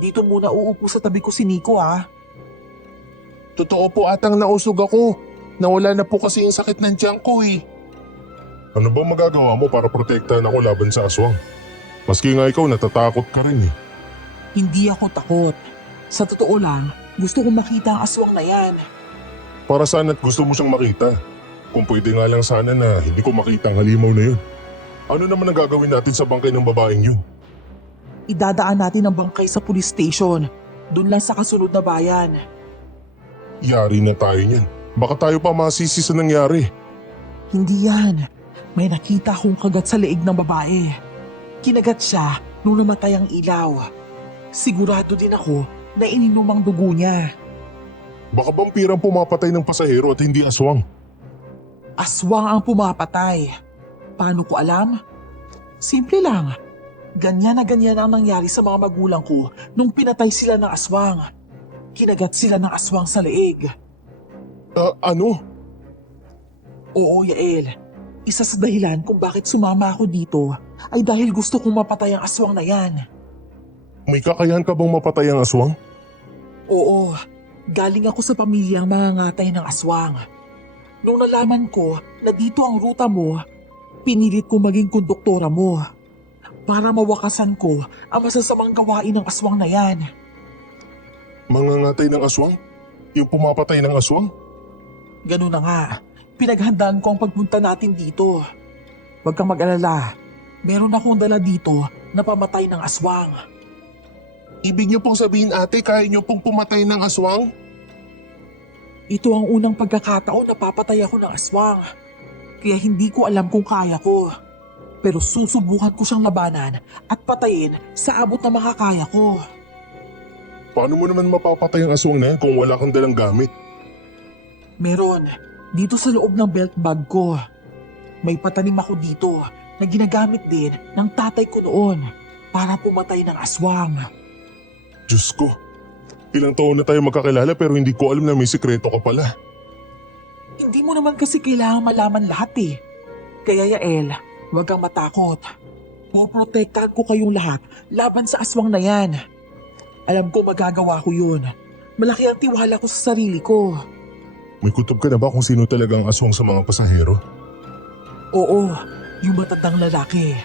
Dito muna uupo sa tabi ko si Nico ha. Totoo po atang nausog ako. Nawala na po kasi yung sakit ng tiyan ko eh. Ano ba magagawa mo para protektahan ako laban sa aswang? Maski nga ikaw natatakot ka rin eh. Hindi ako takot. Sa totoo lang, gusto kong makita ang aswang na yan. Para saan at gusto mo siyang makita? Kung pwede nga lang sana na hindi ko makita ang halimaw na yun. Ano naman ang gagawin natin sa bangkay ng babaeng yun? Idadaan natin ang bangkay sa police station. Doon lang sa kasunod na bayan. Yari na tayo niyan. Baka tayo pa masisi sa nangyari. Hindi yan. May nakita akong kagat sa leeg ng babae. Kinagat siya nung namatay ang ilaw. Sigurado din ako na ininom ang dugo niya. Baka vampirang pumapatay ng pasahero at hindi aswang. Aswang ang pumapatay. Paano ko alam? Simple lang. Ganyan na ganyan ang nangyari sa mga magulang ko nung pinatay sila ng aswang. Kinagat sila ng aswang sa leeg. Ano? Oo, Yael. Isa sa dahilan kung bakit sumama ako dito ay dahil gusto kong mapatay ang aswang na yan. May kakayahan ka bang mapatay ang aswang? Oo, galing ako sa pamilyang mangangatay ng aswang. Nung nalaman ko na dito ang ruta mo, pinilit ko maging konduktora mo para mawakasan ko ang masasamang gawain ng aswang na yan. Mangangatay ng aswang? Yung pumapatay ng aswang? Ganun na nga, pinaghandaan ko ang pagpunta natin dito. Huwag kang mag-alala, meron akong dala dito na pamatay ng aswang. Ibig niyo pong sabihin ate, kaya niyo pong pumatay ng aswang? Ito ang unang pagkakataon na papatay ako ng aswang. Kaya hindi ko alam kung kaya ko. Pero susubukan ko siyang labanan at patayin sa abot na makakaya ko. Paano mo naman mapapatay ang aswang na yan kung wala kang dalang gamit? Meron, dito sa loob ng belt bag ko. May patanim ako dito na ginagamit din ng tatay ko noon para pumatay ng aswang. Diyos ko, ilang taon na tayo magkakilala pero hindi ko alam na may sikreto ka pala. Hindi mo naman kasi kailangan malaman lahat eh. Kaya Yael, huwag kang matakot. Poprotektahan ko kayong lahat laban sa aswang na yan. Alam ko magagawa ko yun. Malaki ang tiwala ko sa sarili ko. May kutob ka na ba kung sino talaga ang aswang sa mga pasahero? Oo, yung matandang lalaki.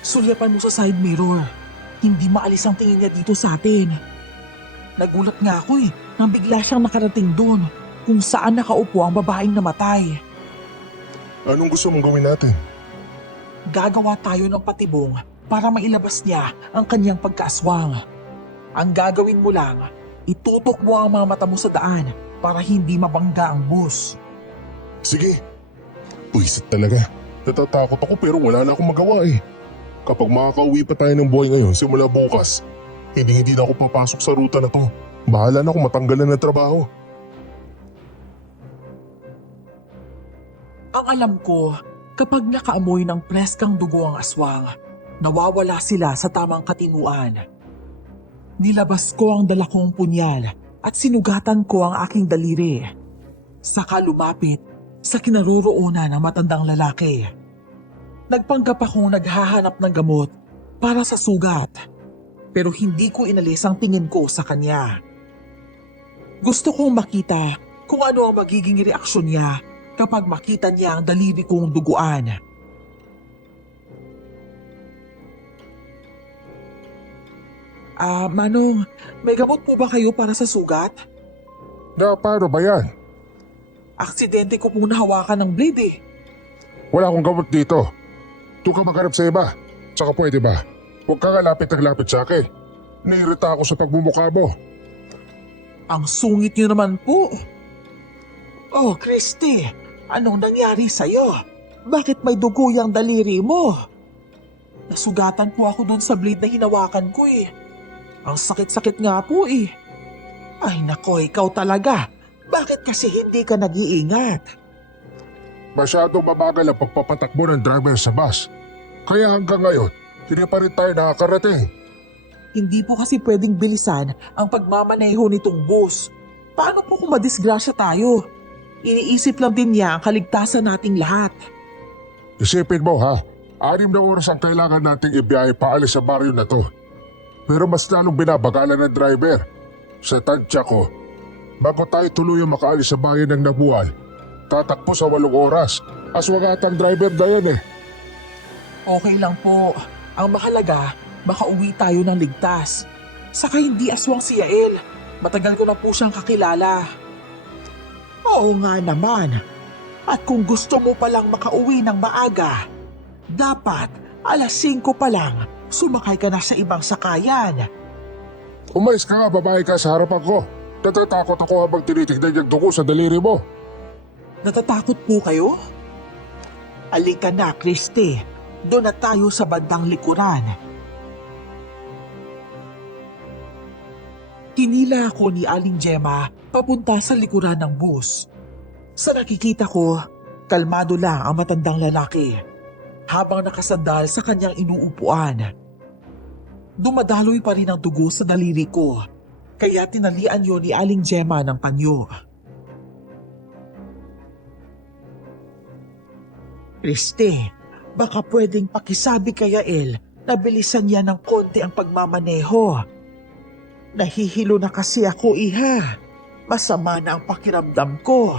Sulyapan mo sa side mirror. Hindi maalis ang tingin niya dito sa atin. Nagulat nga ako nang bigla siyang nakarating doon kung saan nakaupo ang babaeng namatay. Anong gusto mong gawin natin? Gagawa tayo ng patibong para mailabas niya ang kanyang pagkaaswang. Ang gagawin mo lang, itutok mo ang mga mata mo sa daan para hindi mabangga ang bus. Sige. Puwisit talaga. Natatakot ako pero wala na akong magawa eh. Kapag makakauwi pa tayo ng buhay ngayon simula bukas, hindi na ako papasok sa ruta na to. Bahala na kung matanggalan ng trabaho. Ang alam ko, kapag nakaamoy ng preskang dugo ang aswang, nawawala sila sa tamang katinuan. Nilabas ko ang dala kong punyal at sinugatan ko ang aking daliri. Saka lumapit sa kinaroroonan ng matandang lalaki. Nagpanggap akong naghahanap ng gamot para sa sugat, pero hindi ko inalis ang tingin ko sa kanya. Gusto kong makita kung ano ang magiging reaksyon niya kapag makita niya ang daliri kong duguan. Manong, may gamot po ba kayo para sa sugat? Paano ba yan? Aksidente ko pong nahawakan ng blade eh. Wala akong gamot dito. Doon ka maghanap sa iba. Tsaka pwede ba? Huwag ka nga lapit sa akin. Nairita ako sa pagmumukha mo. Ang sungit niyo naman po. Oh, Christy, anong nangyari sa'yo? Bakit may dugo yung daliri mo? Nasugatan po ako doon sa blade na hinawakan ko eh. Ang sakit-sakit nga po eh. Ay nako, ikaw talaga. Bakit kasi hindi ka nag-iingat? Masyadong mabagal ang pagpapatakbo ng driver sa bus. Kaya hanggang ngayon, hindi pa rin tayo nakakarating. Hindi po kasi pwedeng bilisan ang pagmamaneho nitong bus. Paano po kung madisgrasya tayo? Iniisip lang din niya ang kaligtasan nating lahat. Isipin mo ha, 6 na oras ang kailangan nating ibiyahe paalis sa baryo na to. Pero mas lalong binabagalan ng driver. Sa tansya ko, bago tayo tuluyang makaalis sa bayan ng Nabual, tatakbo sa 8 oras. Aswang ang driver na yan eh. Okay lang po. Ang mahalaga, makauwi tayo ng ligtas. Saka hindi aswang si Yael. Matagal ko na po siyang kakilala. Oo nga naman. At kung gusto mo palang makauwi ng maaga, dapat 5:00 pa lang sumakay ka na sa ibang sakayan. Umalis ka nga, babae ka sa harapan ko. Natatakot ako habang tinitignan yung dugo sa daliri mo. Natatakot po kayo? Alika na, Christy. Doon na tayo sa bandang likuran. Hinila ako ni Aling Gemma papunta sa likuran ng bus. Sa nakikita ko, kalmado lang ang matandang lalaki habang nakasandal sa kanyang inuupuan. Dumadaloy pa rin ang dugo sa daliri ko, kaya tinalian yon ni Aling Gemma ng panyo. Christy, baka pwedeng pakisabi kay Yael na bilisan niya ng konti ang pagmamaneho. Nahihilo na kasi ako, iha. Masama na ang pakiramdam ko.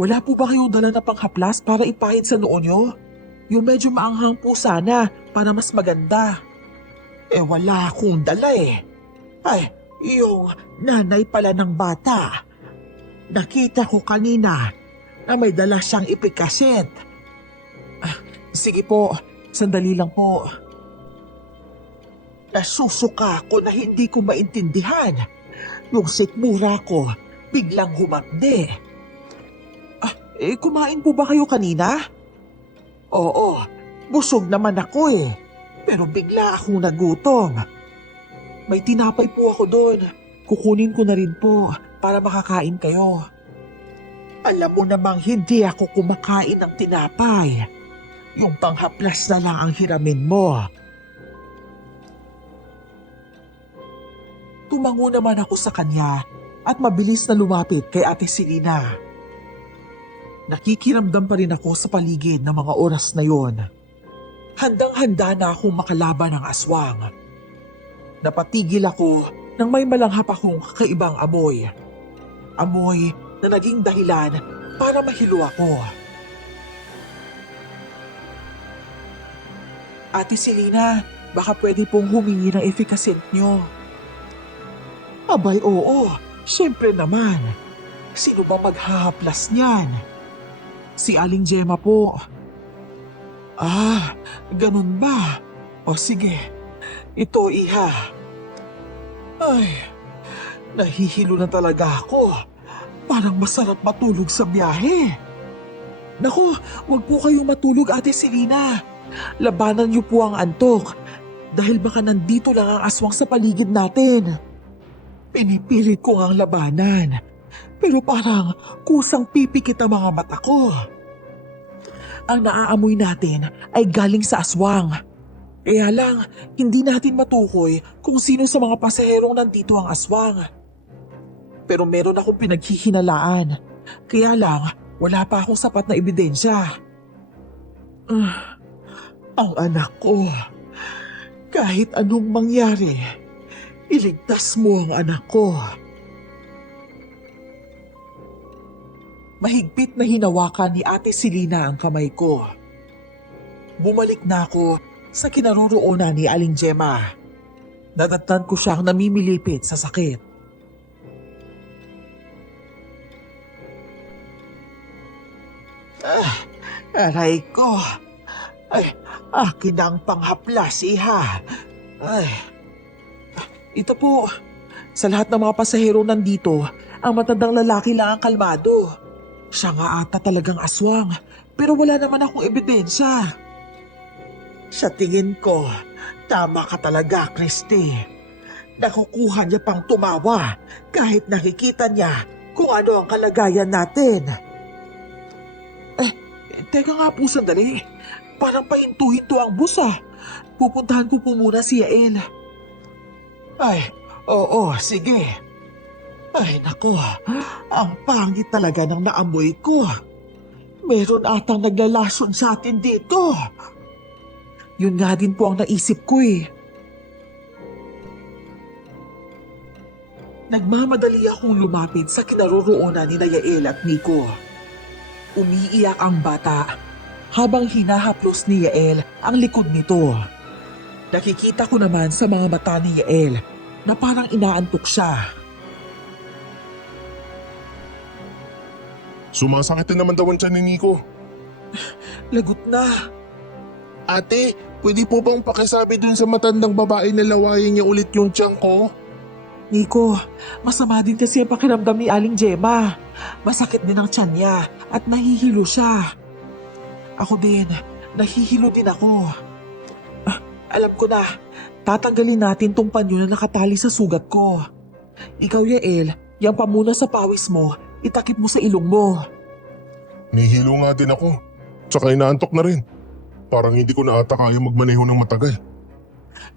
Wala po ba kayong dala na panghaplas para ipahid sa noo nyo? Yung medyo maanghang po sana para mas maganda. Wala akong dala eh. Ay, yung nanay pala ng bata. Nakita ko kanina na may dala siyang ipikasit. Sige po, sandali lang po. Nasusuka ko na hindi ko maintindihan. Yung sikmura ko biglang humapde. Kumain po ba kayo kanina? Oo, busog naman ako eh. Pero bigla akong nagutom. May tinapay po ako doon. Kukunin ko na rin po para makakain kayo. Alam mo namang hindi ako kumakain ng tinapay. Yung panghaplas na lang ang hiramin mo. Tumango naman ako sa kanya at mabilis na lumapit kay Ate Selena. Nakikiramdam pa rin ako sa paligid ng mga oras na yon. Handang-handa na akong makalaban ng aswang. Napatigil ako nang may malanghap akong kakaibang amoy. Amoy na naging dahilan para mahilo ako. Ate Selena, baka pwede pong humingi ng efficacent nyo. Abay oo, syempre naman. Sino ba maghahaplas niyan? Si Aling Gemma po. Ganun ba? O sige, ito iha. Ay, nahihilo na talaga ako. Parang masarap matulog sa biyahe. Naku, wag po kayong matulog, Ate Selena. Labanan niyo po ang antok dahil baka nandito lang ang aswang sa paligid natin. Pinipilit ko ang labanan pero parang kusang pipikit ang mga mata ko. Ang naaamoy natin ay galing sa aswang. Kaya lang, hindi natin matukoy kung sino sa mga pasaherong nandito ang aswang. Pero meron akong pinaghihinalaan. Kaya lang, wala pa akong sapat na ebidensya. Ang anak ko. Kahit anong mangyari, iligtas mo ang anak ko. Mahigpit na hinawakan ni Ate Selena ang kamay ko. Bumalik na ako sa kinaroroonan ni Aling Gemma. Nadatnan ko siyang namimilipit sa sakit. Aray ko, Ay, akin na ang panghaplas, iha. Ay, ito po. Sa lahat ng mga pasahero nandito, ang matandang lalaki lang ang kalmado. Siya nga ata talagang aswang, pero wala naman akong ebidensya. Sa tingin ko, tama ka talaga, Christy. Nakukuha niya pang tumawa kahit nakikita niya kung ano ang kalagayan natin. Teka nga po sandali. Parang pahinto-hinto ang bus ah. Pupuntahan ko po muna si Yael. Ay, oo, sige. Ay, naku. Ang pangit talaga ng naamoy ko. Meron atang naglalason sa atin dito. Yun nga din po ang naisip ko eh. Nagmamadali akong lumapit sa kinaroroonan ni Yael at Nico. Umiiyak ang bata habang hinahaplos ni Yael ang likod nito. Nakikita ko naman sa mga mata ni Yael na parang inaantok siya. Sumasakit na naman daw ang tiyan ni Nico. Lagot na. Ate, pwede po bang pakisabi dun sa matandang babae na lawayin niya ulit yung tiyan ko? Nico, masama din kasi ang pakiramdam ni Aling Gemma. Masakit din ang tiyan niya at nahihilo siya. Ako din, nahihilo din ako. Alam ko na, tatanggalin natin tong panyo na nakatali sa sugat ko. Ikaw, Yael, yung pamuna sa pawis mo, itakip mo sa ilong mo. Nihilo nga din ako. Tsaka inaantok na rin. Parang hindi ko na ata kaya magmaneho ng matagal.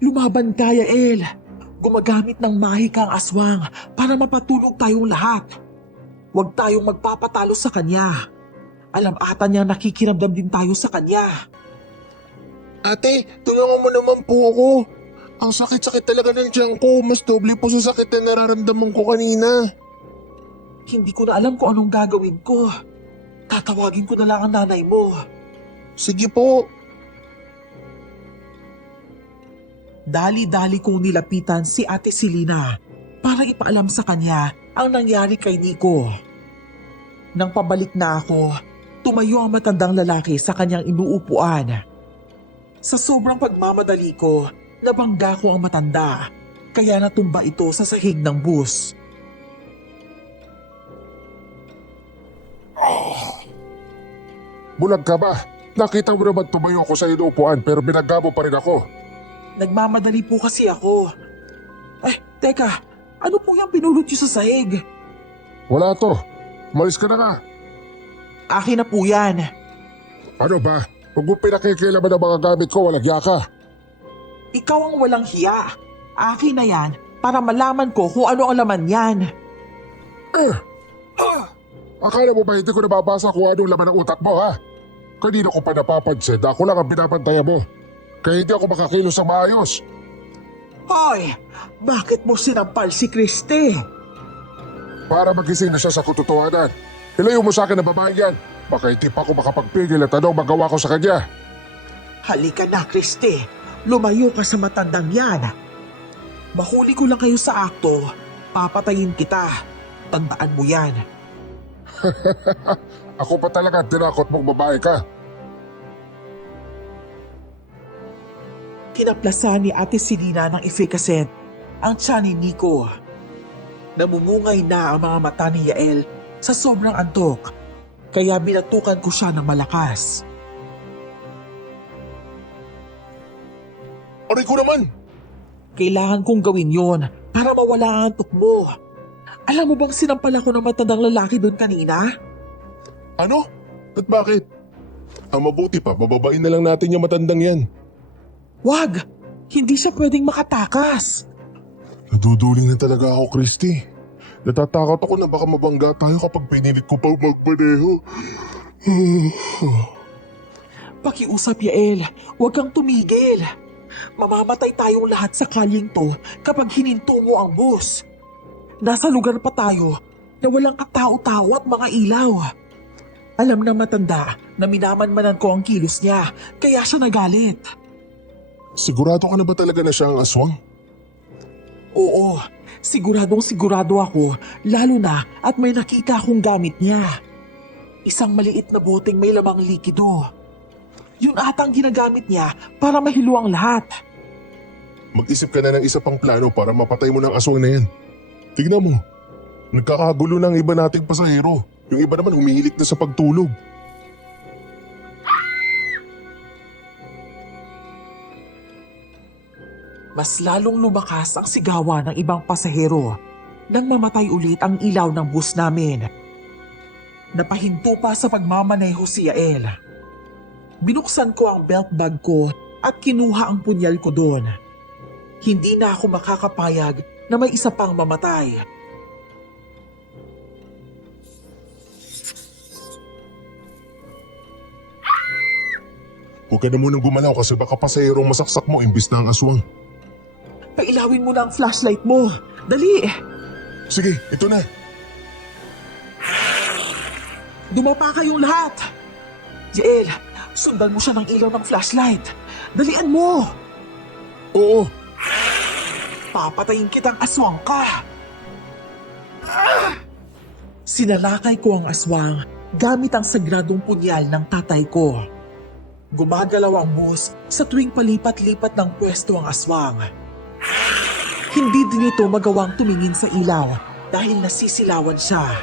Lumaban ka, Yael. Gumagamit ng mahikang aswang para mapatulog tayong lahat. Huwag tayong magpapatalo sa kanya. Alam ata niya nakikiramdam din tayo sa kanya. Ate, tulungan mo naman po ako. Ang sakit-sakit talaga ng tiyan ko. Mas doble po sa sakit na nararamdaman ko kanina. Hindi ko na alam kung anong gagawin ko. Tatawagin ko na lang ang nanay mo. Sige po. Dali-dali kong nilapitan si Ate Selena para ipaalam sa kanya ang nangyari kay Nico. Nang pabalik na ako, tumayo ang matandang lalaki sa kanyang inuupuan. Sa sobrang pagmamadali ko, nabangga ko ang matanda, kaya natumba ito sa sahig ng bus. Bulag ka ba? Nakita mo naman tumayo ako sa inuupuan pero binagabo pa rin ako. Nagmamadali po kasi ako. Teka, ano po yung pinulot niyo sa sahig? Wala to. Malis ka na nga. Akin na po yan. Ano ba? Huwag mo pinakikilaman ng mga gamit ko, walagya ka. Ikaw ang walang hiya. Akin na yan para malaman ko kung ano ang laman yan. Akala mo ba hindi ko nababasa kung anong laman ng utak mo, ha? Kanina ko pa napapansin na ako lang ang binabantayan mo. Kaya hindi ako makakilos ng maayos. Hoy! Bakit mo sinampal si Christy? Para magising na siya sa katotohanan. Ilayo mo sa akin ang babae yan. Baka hindi pa ako makapagpigil at anong magawa ko sa kanya. Halika na, Christy. Lumayo ka sa matandang yan. Mahuli ko lang kayo sa akto. Papatayin kita. Tandaan mo yan. Ako pa talaga tinakot mong babae ka. Kinaplasan ni Ate Selena ng efficacent ang tiyan ni Nico. Namumungay na ang mga mata ni Yael sa sobrang antok, kaya binatukan ko siya ng malakas. Aray ko naman! Kailangan kong gawin yon para mawala ang antok mo. Alam mo bang sinampal ako ng matandang lalaki doon kanina? Ano? At bakit? Ang mabuti pa, bababain na lang natin yung matandang yan. Wag! Hindi siya pwedeng makatakas. Naduduling na talaga ako, Christy. Natatakot ako na baka mabangga tayo kapag pinilit ko pa magmaneho. Pakiusap, Yael. Huwag kang tumigil. Mamamatay tayong lahat sa kalyeng to kapag hininto mo ang bus. Nasa lugar pa tayo na walang katao-tao at mga ilaw. Alam na matanda na minamanmanan ko ang kilos niya, kaya siya nagalit. Sigurado ka na ba talaga na siya ang aswang? Oo, siguradong sigurado ako, lalo na at may nakita akong gamit niya. Isang maliit na boteng may lamang likido. Yun atang ginagamit niya para mahilo ang lahat. Mag-isip ka na ng isa pang plano para mapatay mo ng aswang na yan. Tignan mo, nagkakagulo ng iba nating pasahero. Yung iba naman humihilik na sa pagtulog. Mas lalong lumakas ang sigawan ng ibang pasahero nang mamatay ulit ang ilaw ng bus namin. Napahinto pa sa pagmamaneho si Yael. Binuksan ko ang belt bag ko at kinuha ang punyal ko doon. Hindi na ako makakapayag na may isa pang mamatay. Huwag ka na munang gumalaw kasi baka pasahero ang masaksak mo imbis na ang aswang. Pailawin mo na ang flashlight mo. Dali! Sige, ito na. Dumapa kayong lahat! Yael, sundan mo siya ng ilaw ng flashlight. Dalian mo! Oo, Papatayin kitang aswang ka! Sinalakay ko ang aswang gamit ang sagradong punyal ng tatay ko. Gumagalaw ang bus sa tuwing palipat-lipat ng pwesto ang aswang. Hindi din ito magawang tumingin sa ilaw dahil nasisilawan siya.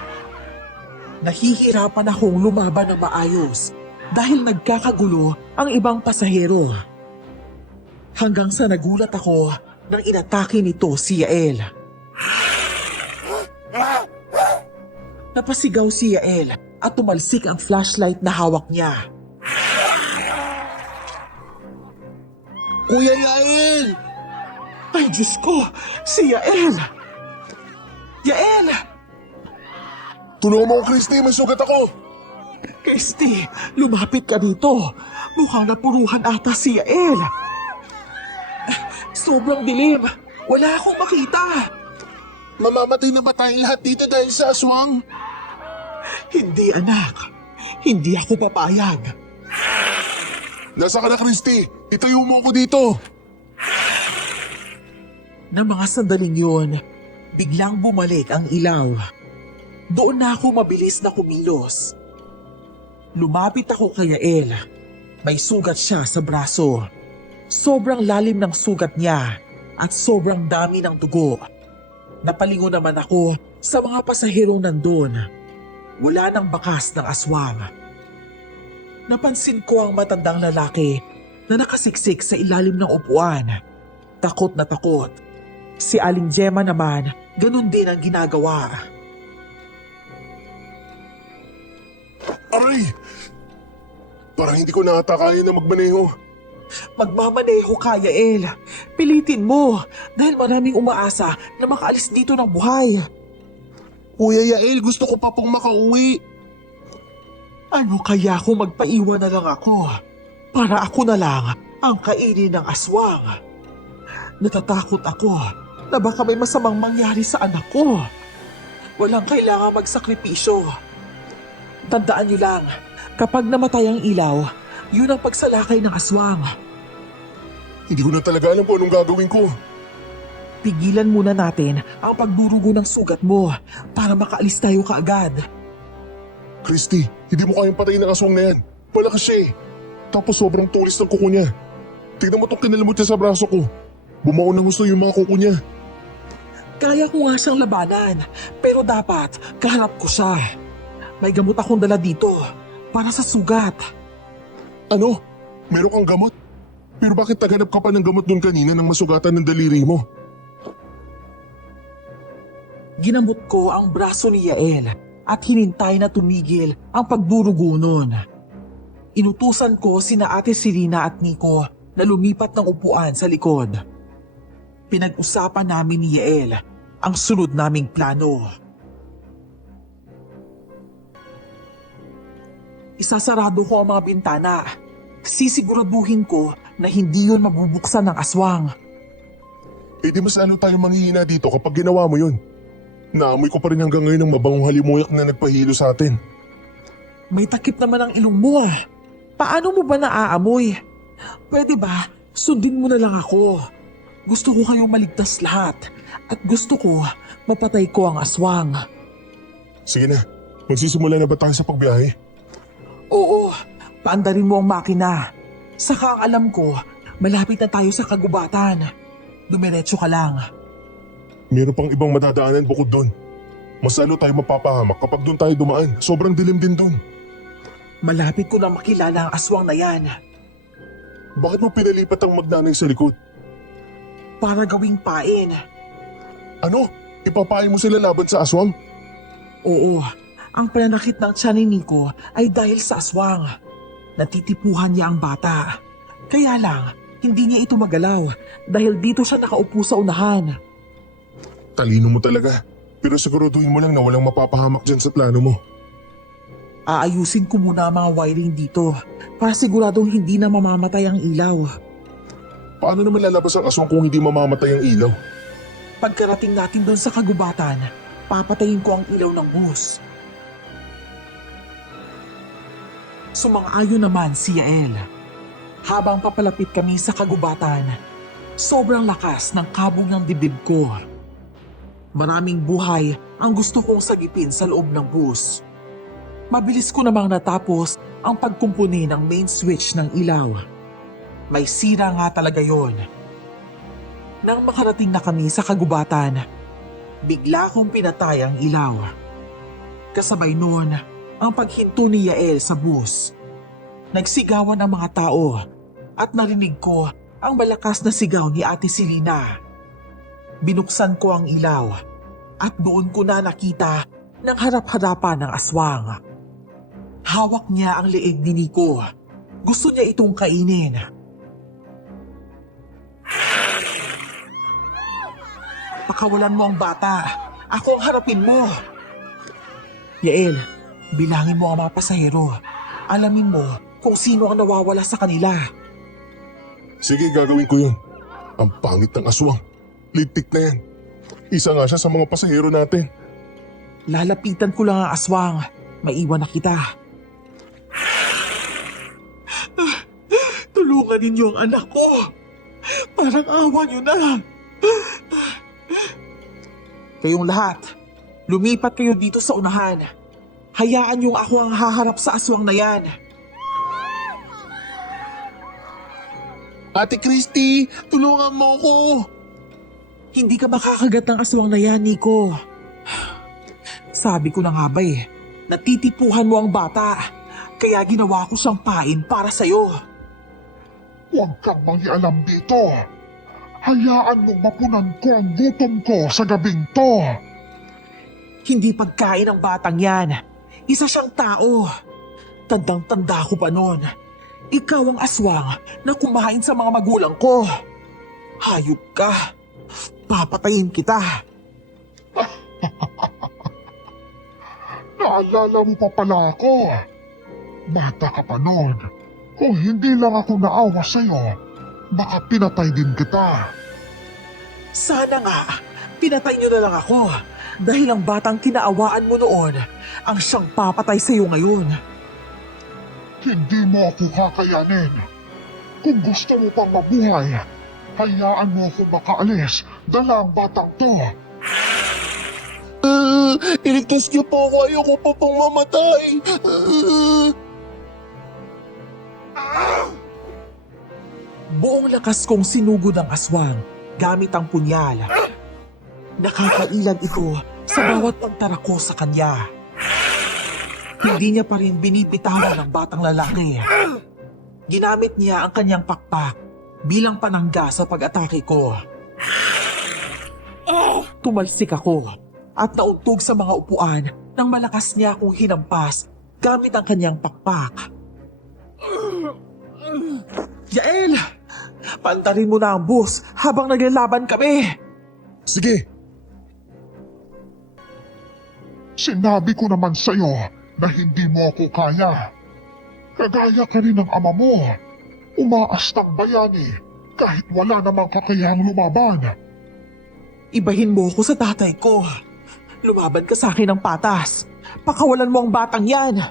Nahihirapan akong lumaban ng maayos dahil nagkakagulo ang ibang pasahero. Hanggang sa nagulat ako nang inatake nito si Yael. Napasigaw si Yael at tumalsik ang flashlight na hawak niya. Kuya Yael! Ay Diyos ko! Si Yael! Yael! tulungan mo ako, Christy, may sugat ako. Christy, lumapit ka dito. Mukhang napuruhan ata si Yael. Sobrang dilim. Wala akong makita. Mamamatay na ba tayong lahat dito dahil sa aswang? Hindi anak. Hindi ako papayag. Nasa ka na, Christy? Itayo mo ako dito. Na mga sandaling yun, biglang bumalik ang ilaw. Doon na ako mabilis na kumilos. Lumapit ako kay Yael. May sugat siya sa braso. Sobrang lalim ng sugat niya at sobrang dami ng dugo. Napalingon naman ako sa mga pasaherong nandun. Wala nang bakas ng aswang. Napansin ko ang matandang lalaki na nakasiksik sa ilalim ng upuan. Takot na takot. Si Aling Gemma naman, ganun din ang ginagawa. Aray! Parang hindi ko na ata kaya na magmaneho. Magmamaneho ka, Yael. Pilitin mo dahil maraming umaasa na makaalis dito ng buhay. Kuya Yael, gusto ko pa pong makauwi. Ano kaya kung magpaiwan na lang ako para ako na lang ang kainin ng aswang? Natatakot ako na baka may masamang mangyari sa anak ko. Walang kailangang magsakripisyo. Tandaan niyo lang, kapag namatay ang ilaw, yun ang pagsalakay ng aswang. Hindi ko na talaga alam kung anong gagawin ko. Pigilan muna natin ang pagdurugo ng sugat mo para makaalis tayo kaagad. Christy, hindi mo kayang patayin ng aswang na yan. Malakas siya eh. Tapos sobrang tulis ng kuko niya. Tignan mo itong kinalamot niya sa braso ko. Bumaon ng gusto yung mga kuko niya. Kaya ko nga siyang labanan, pero dapat kaharap ko siya. May gamot akong dala dito para sa sugat. Ano? Meron kang gamot? Pero bakit naghanap ka pa ng gamot doon kanina nang masugatan ng daliri mo? Ginamot ko ang braso ni Yael at hinintay na tumigil ang pagdurugo nun. Inutusan ko sina Ate Serena at Nico na lumipat ng upuan sa likod. Pinag-usapan namin ni Yael ang sunod naming plano. Isasarado ko ang mga bintana. Sisiguraduhin ko na hindi yun mabubuksan ng aswang. Eh di mas lalo tayo manghihina dito kapag ginawa mo yun. Naamoy ko pa rin hanggang ngayon ang mabangong halimuyak na nagpahilo sa atin. May takip naman ang ilong mo ah. Paano mo ba naaamoy? Pwede ba, sundin mo na lang ako. Gusto ko kayong maligtas lahat at gusto ko mapatay ko ang aswang. Sige na, magsisimula na ba tayo sa pagbiyahe? Oo, paandarin mo ang makina. Saka ang alam ko, malapit na tayo sa kagubatan. Dumiretso ka lang. Meron pang ibang madadaanan bukod doon. Mas lalo tayo mapapahamak kapag doon tayo dumaan. Sobrang dilim din doon. Malapit ko na makilala ang aswang na yan. Bakit mo pinalipat ang magnanay sa likod? Para gawing pain. Ano? Ipapain mo sila laban sa aswang? Oo, ang pananakit ng tiyan ni Nico ay dahil sa aswang. Natitipuhan niya ang bata. Kaya lang, hindi niya ito magalaw dahil dito siya nakaupo sa unahan. Talino mo talaga. Pero siguraduhin mo lang na walang mapapahamak dyan sa plano mo. Aayusin ko muna ang mga wiring dito para siguradong hindi na mamamatay ang ilaw. Paano naman lalabas ang aswang kung hindi mamamatay ang ilaw? Pagkarating natin doon sa kagubatan, papatayin ko ang ilaw ng bus. Sumang-ayon naman si Yael. Habang papalapit kami sa kagubatan, sobrang lakas ng kabog ng dibdib ko. Maraming buhay ang gusto kong sagipin sa loob ng bus. Mabilis ko namang natapos ang pagkumpuni ng main switch ng ilaw. May sira nga talaga yon. Nang makarating na kami sa kagubatan, bigla kong pinatay ang ilaw. Kasabay noon ang paghinto ni Yael sa bus. Nagsigawan ang mga tao at narinig ko ang malakas na sigaw ni Ate Selena. Binuksan ko ang ilaw at doon ko na nakita ng harap-harapan ng aswang. Hawak niya ang leeg ni Nico. Gusto niya itong kainin. Pakawalan mo ang bata. Ako ang harapin mo. Yael, bilangin mo ang mga pasahero. Alamin mo kung sino ang nawawala sa kanila. Sige, gagawin ko yun. Ang pangit ng aswang. Lintik na yan. Isa nga siya sa mga pasahero natin. Lalapitan ko lang ang aswang. Maiwan na kita. Tulungan ninyo ang anak ko. Parang awa nyo na. Kayong lahat, lumipat kayo dito sa unahan. Hayaan yung ako ang haharap sa aswang na yan. Ate Christy, tulungan mo ko. Hindi ka makakagat ng aswang na yan, Nico. Sabi ko na nga ba natitipuhan mo ang bata. Kaya ginawa ko siyang pain para sa'yo. Huwag kang mangialam dito. Hayaan mong mapunan ko ang gutom ko sa gabing to. Hindi pagkain ng batang yan. Isa siyang tao. Tandang-tanda ko pa noon. Ikaw ang aswang na kumain sa mga magulang ko. Hayop ka. Papatayin kita. Naalala mo pa pala ako. Bata ka pa noon. Kung hindi lang ako naawa sa'yo, baka pinatay din kita. Sana nga, pinatay niyo na lang ako. Dahil ang batang kinaawaan mo noon ang siyang papatay sa iyo ngayon. Hindi mo ako kakayanin. Kung gusto mo pang mabuhay, hayaan mo ako makaalis. Dala ang batang to. Iligtas niyo po ako. Ayoko po pong mamatay. Buong lakas kong sinugod ang aswang gamit ang punyal. Nakakailag ito sa bawat pagtarak ko sa kanya. Hindi niya pa rin binibitawan ng batang lalaki. Ginamit niya ang kanyang pakpak bilang panangga sa pag-atake ko. Tumalsik ako at nauntog sa mga upuan nang malakas niya akong hinampas gamit ang kanyang pakpak. Yael! Pantarin mo na ang bus habang naglalaban kami! Sige, Sinabi ko naman sa'yo na hindi mo ako kaya. Kagaya ka rin ng ama mo. Umaastang bayani kahit wala namang kakayahang lumaban. Ibahin mo ako sa tatay ko. Lumaban ka sa akin ng patas. Pakawalan mo ang batang yan.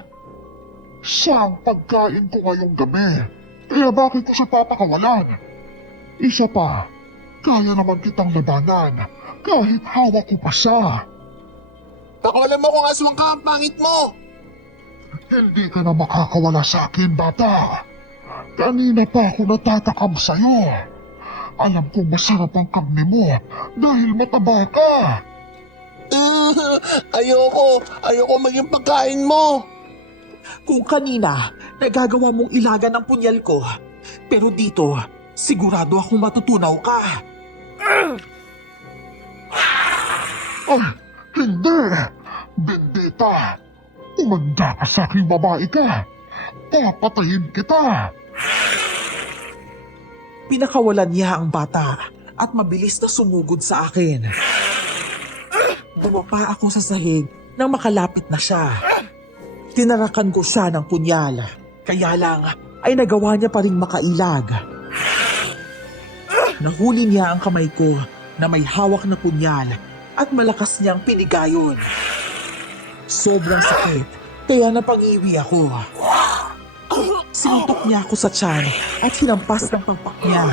Saan pagkain ko ngayong gabi? Kaya bakit ko siya papakawalan? Isa pa, kaya naman kitang labanan kahit hawak ko pa siya. Pakawalan mo kung aswang ka, ang pangit mo! Hindi ka na makakawala sa akin, bata. Kanina pa ako natatakam sa'yo. Alam kong masarap ang karne mo dahil mataba ka. Ayoko maging pagkain mo. Kung kanina, nagagawa mong ilaga ng punyal ko. Pero dito, sigurado akong matutunaw ka. Ay, hindi! Bendita! Umanda ka sa aking babae ka! Papatayin kita! Pinakawalan niya ang bata at mabilis na sumugod sa akin. Bumaba ako sa sahig nang makalapit na siya. Tinarakan ko siya ng punyal. Kaya lang ay nagawa niya pa ring makailag. Nahuli niya ang kamay ko na may hawak na punyal at malakas niyang pinigayon. Sobrang sakit kaya napangiwi ako. Sinuntok niya ako sa tiyan at hinampas ng pagpak niya.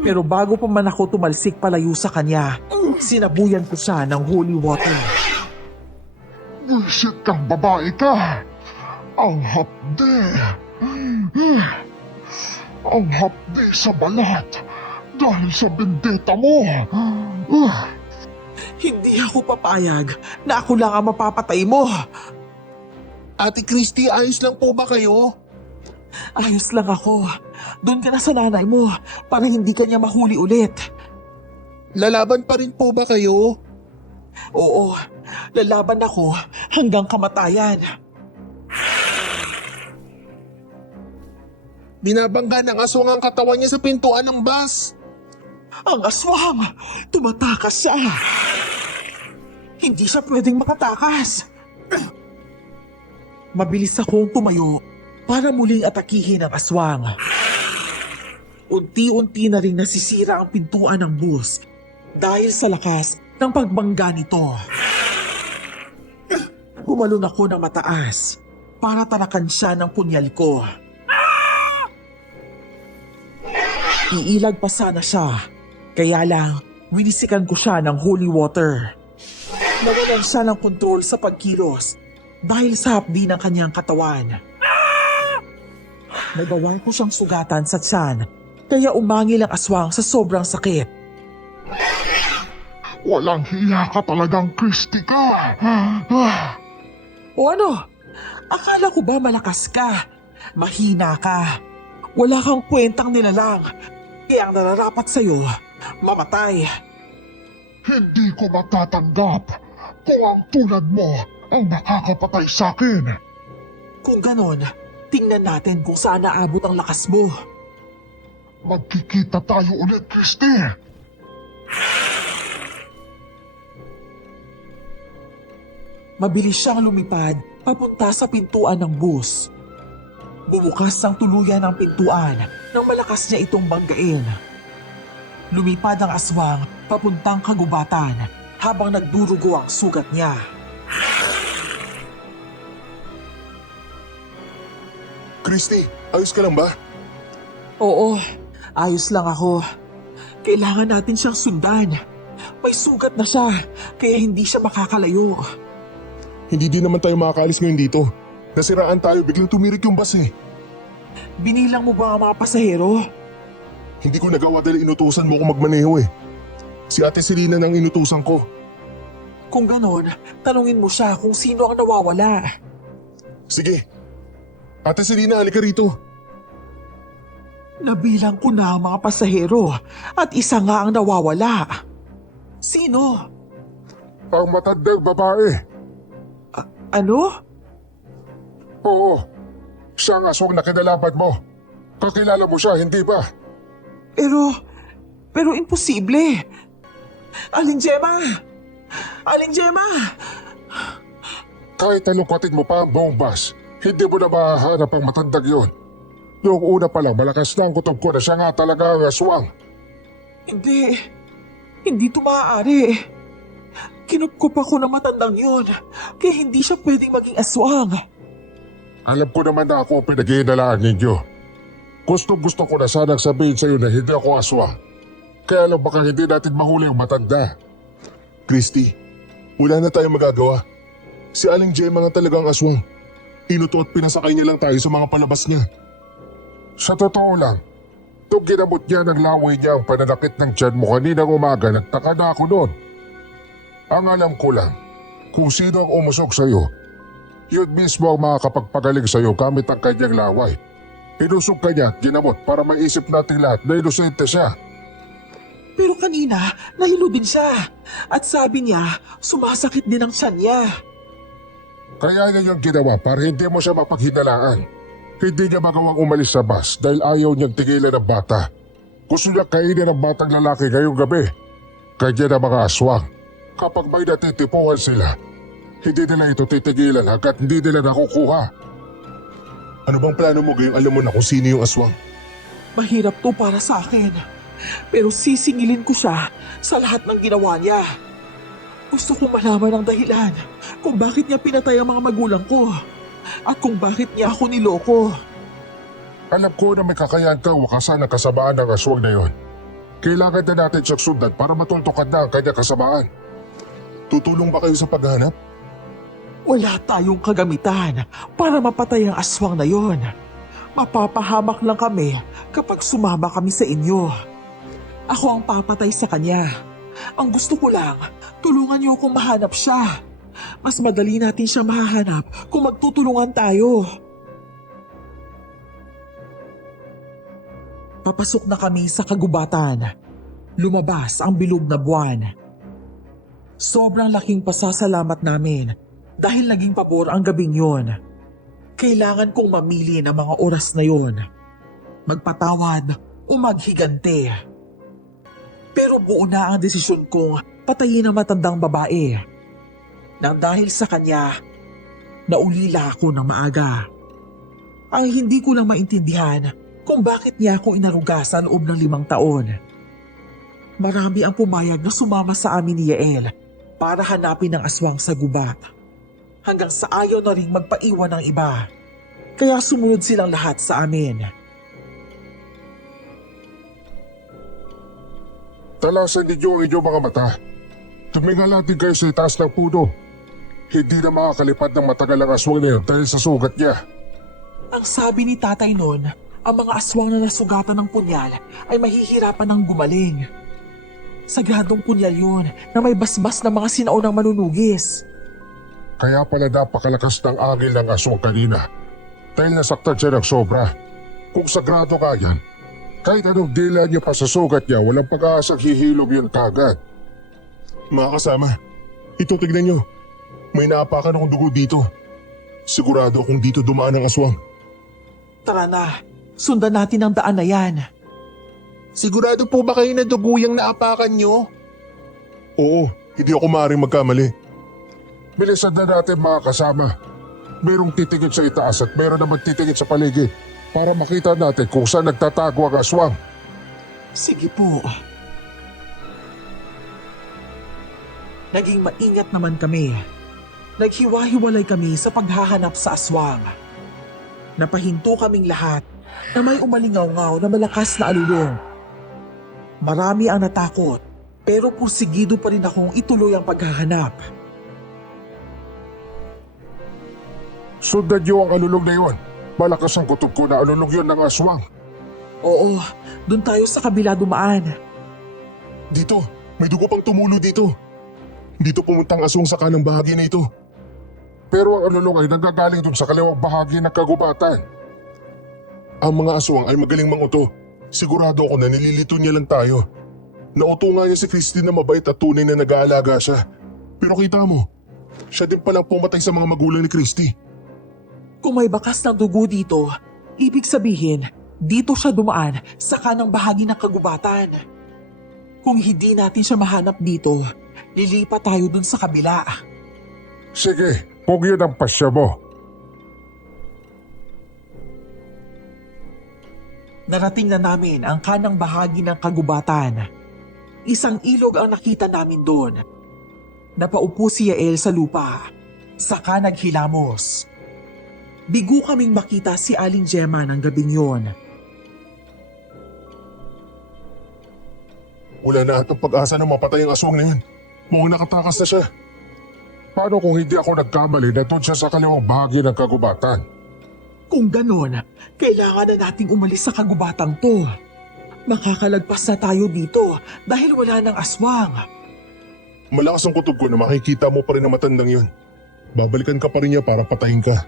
Pero bago pa man ako tumalsik palayo sa kanya, sinabuyan ko siya ng holy water. Buisit kang babae ka! Ang hapde! Ang hapde sa balat dahil sa bendeta mo! Hindi ako papayag na ako lang ang mapapatay mo. Ate Christy, ayos lang po ba kayo? Ayos lang ako. Doon ka na sa nanay mo para hindi ka niya mahuli ulit. Lalaban pa rin po ba kayo? Oo, lalaban ako hanggang kamatayan. Binabangga ng aswang ang katawan niya sa pintuan ng bus. Ang aswang! Tumatakas siya! Hindi siya pwedeng makatakas. Mabilis akong tumayo para muling atakihin ang aswang. Unti-unti na rin nasisira ang pintuan ng bus dahil sa lakas ng pagbangga nito. Gumalon ako ng mataas para tanakan siya ng punyal ko. Iilag pa sana siya, kaya lang winisikan ko siya ng holy water. Nawalan siya ng kontrol sa pagkilos dahil sa hapdi ng kanyang katawan. Nagawa ko siyang sugatan sa tiyan, kaya umangil ang aswang sa sobrang sakit. Walang hiya ka talagang Christy ka! O ano? Akala ko ba malakas ka? Mahina ka. Wala kang kwentang nilalang. Kaya ang nararapat sa'yo, mamatay. Hindi ko matatanggap kung ang tulad mo ang makakapatay sa akin. Kung ganon, tingnan natin kung saan naabot ang lakas mo. Magkikita tayo ulit, Christy. Mabilis siyang lumipad papunta sa pintuan ng bus. Bumukas ang tuluyan ng pintuan nang malakas niya itong banggain. Lumipad ang aswang papuntang kagubatan habang nagdurugo ang sugat niya. Christy, ayos ka lang ba? Oo, ayos lang ako. Kailangan natin siyang sundan. May sugat na siya, kaya hindi siya makakalayo. Hindi din naman tayo makakaalis ngayon dito. Nasiraan tayo, biglang tumirik yung bus eh. Binilang mo ba ang mga pasahero? Hindi ko nagawa dahil inutusan mo ko magmaneho eh. Si Ate Selena nang inutusan ko. Kung ganon, tanungin mo siya kung sino ang nawawala. Sige. Ate Selena, halika rito. Nabilang ko na ang mga pasahero at isa nga ang nawawala. Sino? Ang matandang babae. Ano? Oo. Siya ang aswang na kinalaban mo. Kakilala mo siya, hindi ba? Pero imposible. Aling Gemma! Aling Gemma! Kahit talungkatin mo pa ang buong bus, hindi mo na mahahanap ang matandang yon. Yung una pa lang, malakas na ang kutob ko na siya nga talaga ang aswang. Hindi ito maaari. Kinupkup ako ng matandang yun, kaya hindi siya pwedeng maging aswang. Alam ko naman na ako ang pinag-iinalaan ninyo. Gusto ko na sanang sabihin sa iyo na hindi ako aswang. Kaya lang baka hindi natin mahuli ang matanda. Christy, wala na tayong magagawa. Si Aling Gemma nga talagang aswang. Inuto at pinasakay niya lang tayo sa mga palabas niya. Sa totoo lang, nung ginamot niya ng laway niya ang pananakit ng tiyan mo kaninang umaga, nagtaka na ako noon. Ang alam ko lang, kung sino ang umusok sa'yo, yun mismo ang makakapagpagaling sa'yo gamit ang kanyang laway. Inusok ka niya at ginamot para maisip nating lahat na inosente siya. Pero kanina, nahilo din siya. At sabi niya, sumasakit din ang tiyan niya. Kaya niya yung ginawa para hindi mo siya mapaghinalaan. Hindi niya magawang umalis sa bus dahil ayaw niyang tigilan ng bata. Gusto niya kainin ng batang lalaki ngayong gabi. Kanya na mga aswang. Kapag may natitipuhan sila, hindi nila ito titigilan hanggat hindi nila nakukuha. Ano bang plano mo gayong alam mo na kung sino yung aswang? Mahirap to para sa akin. Pero sisingilin ko siya sa lahat ng ginawa niya. Gusto kong malaman ang dahilan kung bakit niya pinatay ang mga magulang ko. At kung bakit niya ako niloko. Alam ko na may kakayahan kang wakasan ang kasamaan ng aswang na yon. Kailangan na natin siyang sundan para matultukan na ang kanyang kasamaan. Tutulong ba kayo sa paghahanap? Wala tayong kagamitan para mapatay ang aswang na yon. Mapapahamak lang kami kapag sumama kami sa inyo. Ako ang papatay sa kanya. Ang gusto ko lang, tulungan niyo akong mahanap siya. Mas madali natin siya mahahanap kung magtutulungan tayo. Papasok na kami sa kagubatan. Lumabas ang bilog na buwan. Sobrang laking pasasalamat namin dahil naging pabor ang gabing yon. Kailangan kong mamili ng mga oras na yon. Magpatawad o maghigante. Pero buo na ang desisyon kong patayin ang matandang babae. Nang dahil sa kanya, naulila ako ng maaga. Ang hindi ko lang maintindihan kung bakit niya ako inaruga sa loob ng 5 taon. Marami ang pumayag na sumama sa amin ni Yael para hanapin ang aswang sa gubat. Hanggang sa ayaw na rin magpaiwan ng iba. Kaya sumunod silang lahat sa amin. Talasan ninyo ang inyong mga mata. Tumingala din kayo sa itaas ng puno. Hindi na makakalipad ng matagal ang aswang na yun dahil sa sugat niya. Ang sabi ni tatay noon, ang mga aswang na nasugatan ng punyal ay mahihirapan ng gumaling. Sagradong punyal yun na may basbas ng mga sinaunang manunugis. Kaya pala napakalakas ng angil ng aswang kanina. Dahil nasaktan siya ng sobra. Kung sagrado ka yan, kahit anong dila niya pa sa sugat niya, walang pag-aasang hihilom yun kagad. Mga kasama, ito tignan nyo. May naapakan akong dugo dito. Sigurado akong dito dumaan ang aswang. Tara na, sundan natin ang daan na yan. Sigurado po ba kayo na dugo yung naapakan nyo? Oo, hindi ako maaaring magkamali. Bilisan na natin mga kasama. Merong titingin sa itaas at meron naman titingin sa paligid para makita natin kung saan nagtatago ang aswang. Sige po. Naging maingat naman kami. Naghiwa-hiwalay kami sa paghahanap sa aswang. Napahinto kaming lahat na may umalingaw-ngaw na malakas na alulong. Marami ang natakot pero pursigido pa rin akong ituloy ang paghahanap. Sundan niyo ang alulong na yun. Malakas ang kutob ko na alulong yun ng aswang. Oo, dun tayo sa kabila dumaan. Dito, may dugo pang tumulo dito. Dito pumuntang aswang sa kanang bahagi na ito. Pero ang alulong ay nanggagaling dun sa kaliwang bahagi ng kagubatan. Ang mga aswang ay magaling manguto. Sigurado ako na nililito niya lang tayo. Nauto nga niya si Christine na mabait at tunay na nag-aalaga siya. Pero kita mo, siya din palang pumatay sa mga magulang ni Christy. Kung may bakas ng dugo dito, ibig sabihin, dito siya dumaan sa kanang bahagi ng kagubatan. Kung hindi natin siya mahanap dito, lilipat tayo dun sa kabila. Sige, kung yun ang pasya mo. Narating na namin ang kanang bahagi ng kagubatan. Isang ilog ang nakita namin doon. Napaupo si Yael sa lupa, saka naghilamos. Bigo kaming makita si Aling Gemma ng gabing yon. Wala na atang pag-asa na mapatay ang aswang na yun. Mukhang nakatakas na siya. Paano kung hindi ako nagkamali na doon siya sa kaliwang bahagi ng kagubatan? Kung ganon, kailangan na nating umalis sa kagubatang to. Makakalagpas na tayo dito dahil wala ng aswang. Malakas ang kutob ko na makikita mo pa rin ang matandang yun. Babalikan ka pa rin niya para patayin ka.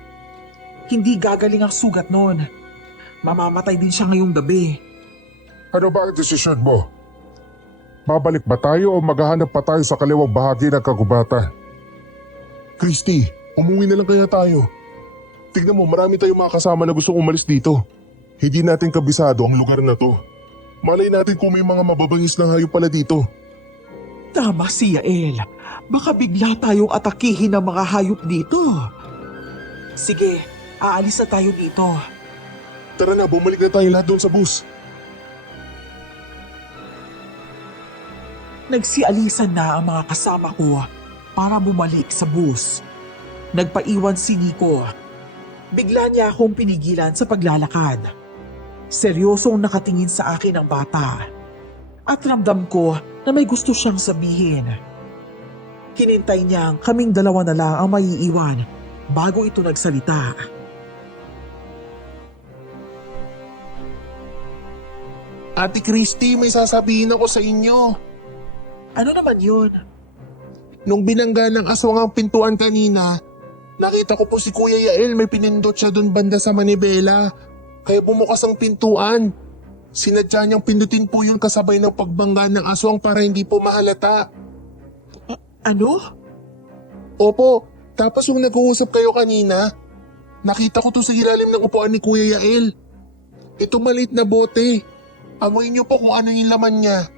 Hindi gagaling ang sugat nun. Mamamatay din siya ngayong gabi. Ano ba ang desisyon mo? Babalik ba tayo o maghahanap pa tayo sa kaliwang bahagi ng kagubatan? Christy, umuwi na lang kaya tayo. Tignan mo, marami tayong mga kasama na gustong umalis dito. Hindi natin kabisado ang lugar na to. Malay natin kung may mga mababangis na hayop pala dito. Tama si Yael. Baka bigla tayong atakihin ng mga hayop dito. Sige, aalis na tayo dito. Tara na, bumalik na tayo lahat doon sa bus. Nagsialisan na ang mga kasama ko para bumalik sa bus. Nagpaiwan si Nico. Bigla niya akong pinigilan sa paglalakad. Seryosong nakatingin sa akin ang bata. At ramdam ko na may gusto siyang sabihin. Hinintay niyang kaming dalawa na lang ang maiiwan bago ito nagsalita. Ate Christy, may sasabihin ako sa inyo. Ano naman yun? Nung binangga ng aswang ang pintuan kanina, nakita ko po si Kuya Yael may pinindot siya doon banda sa manibela. Kaya bumukas ang pintuan. Sinadya niyang pindutin po yun kasabay ng pagbangga ng aswang para hindi po mahalata. Ano? Opo, tapos yung nag-uusap kayo kanina, nakita ko to sa ilalim ng upuan ni Kuya Yael. Ito maliit na bote. Amoy niyo po kung ano yung laman niya.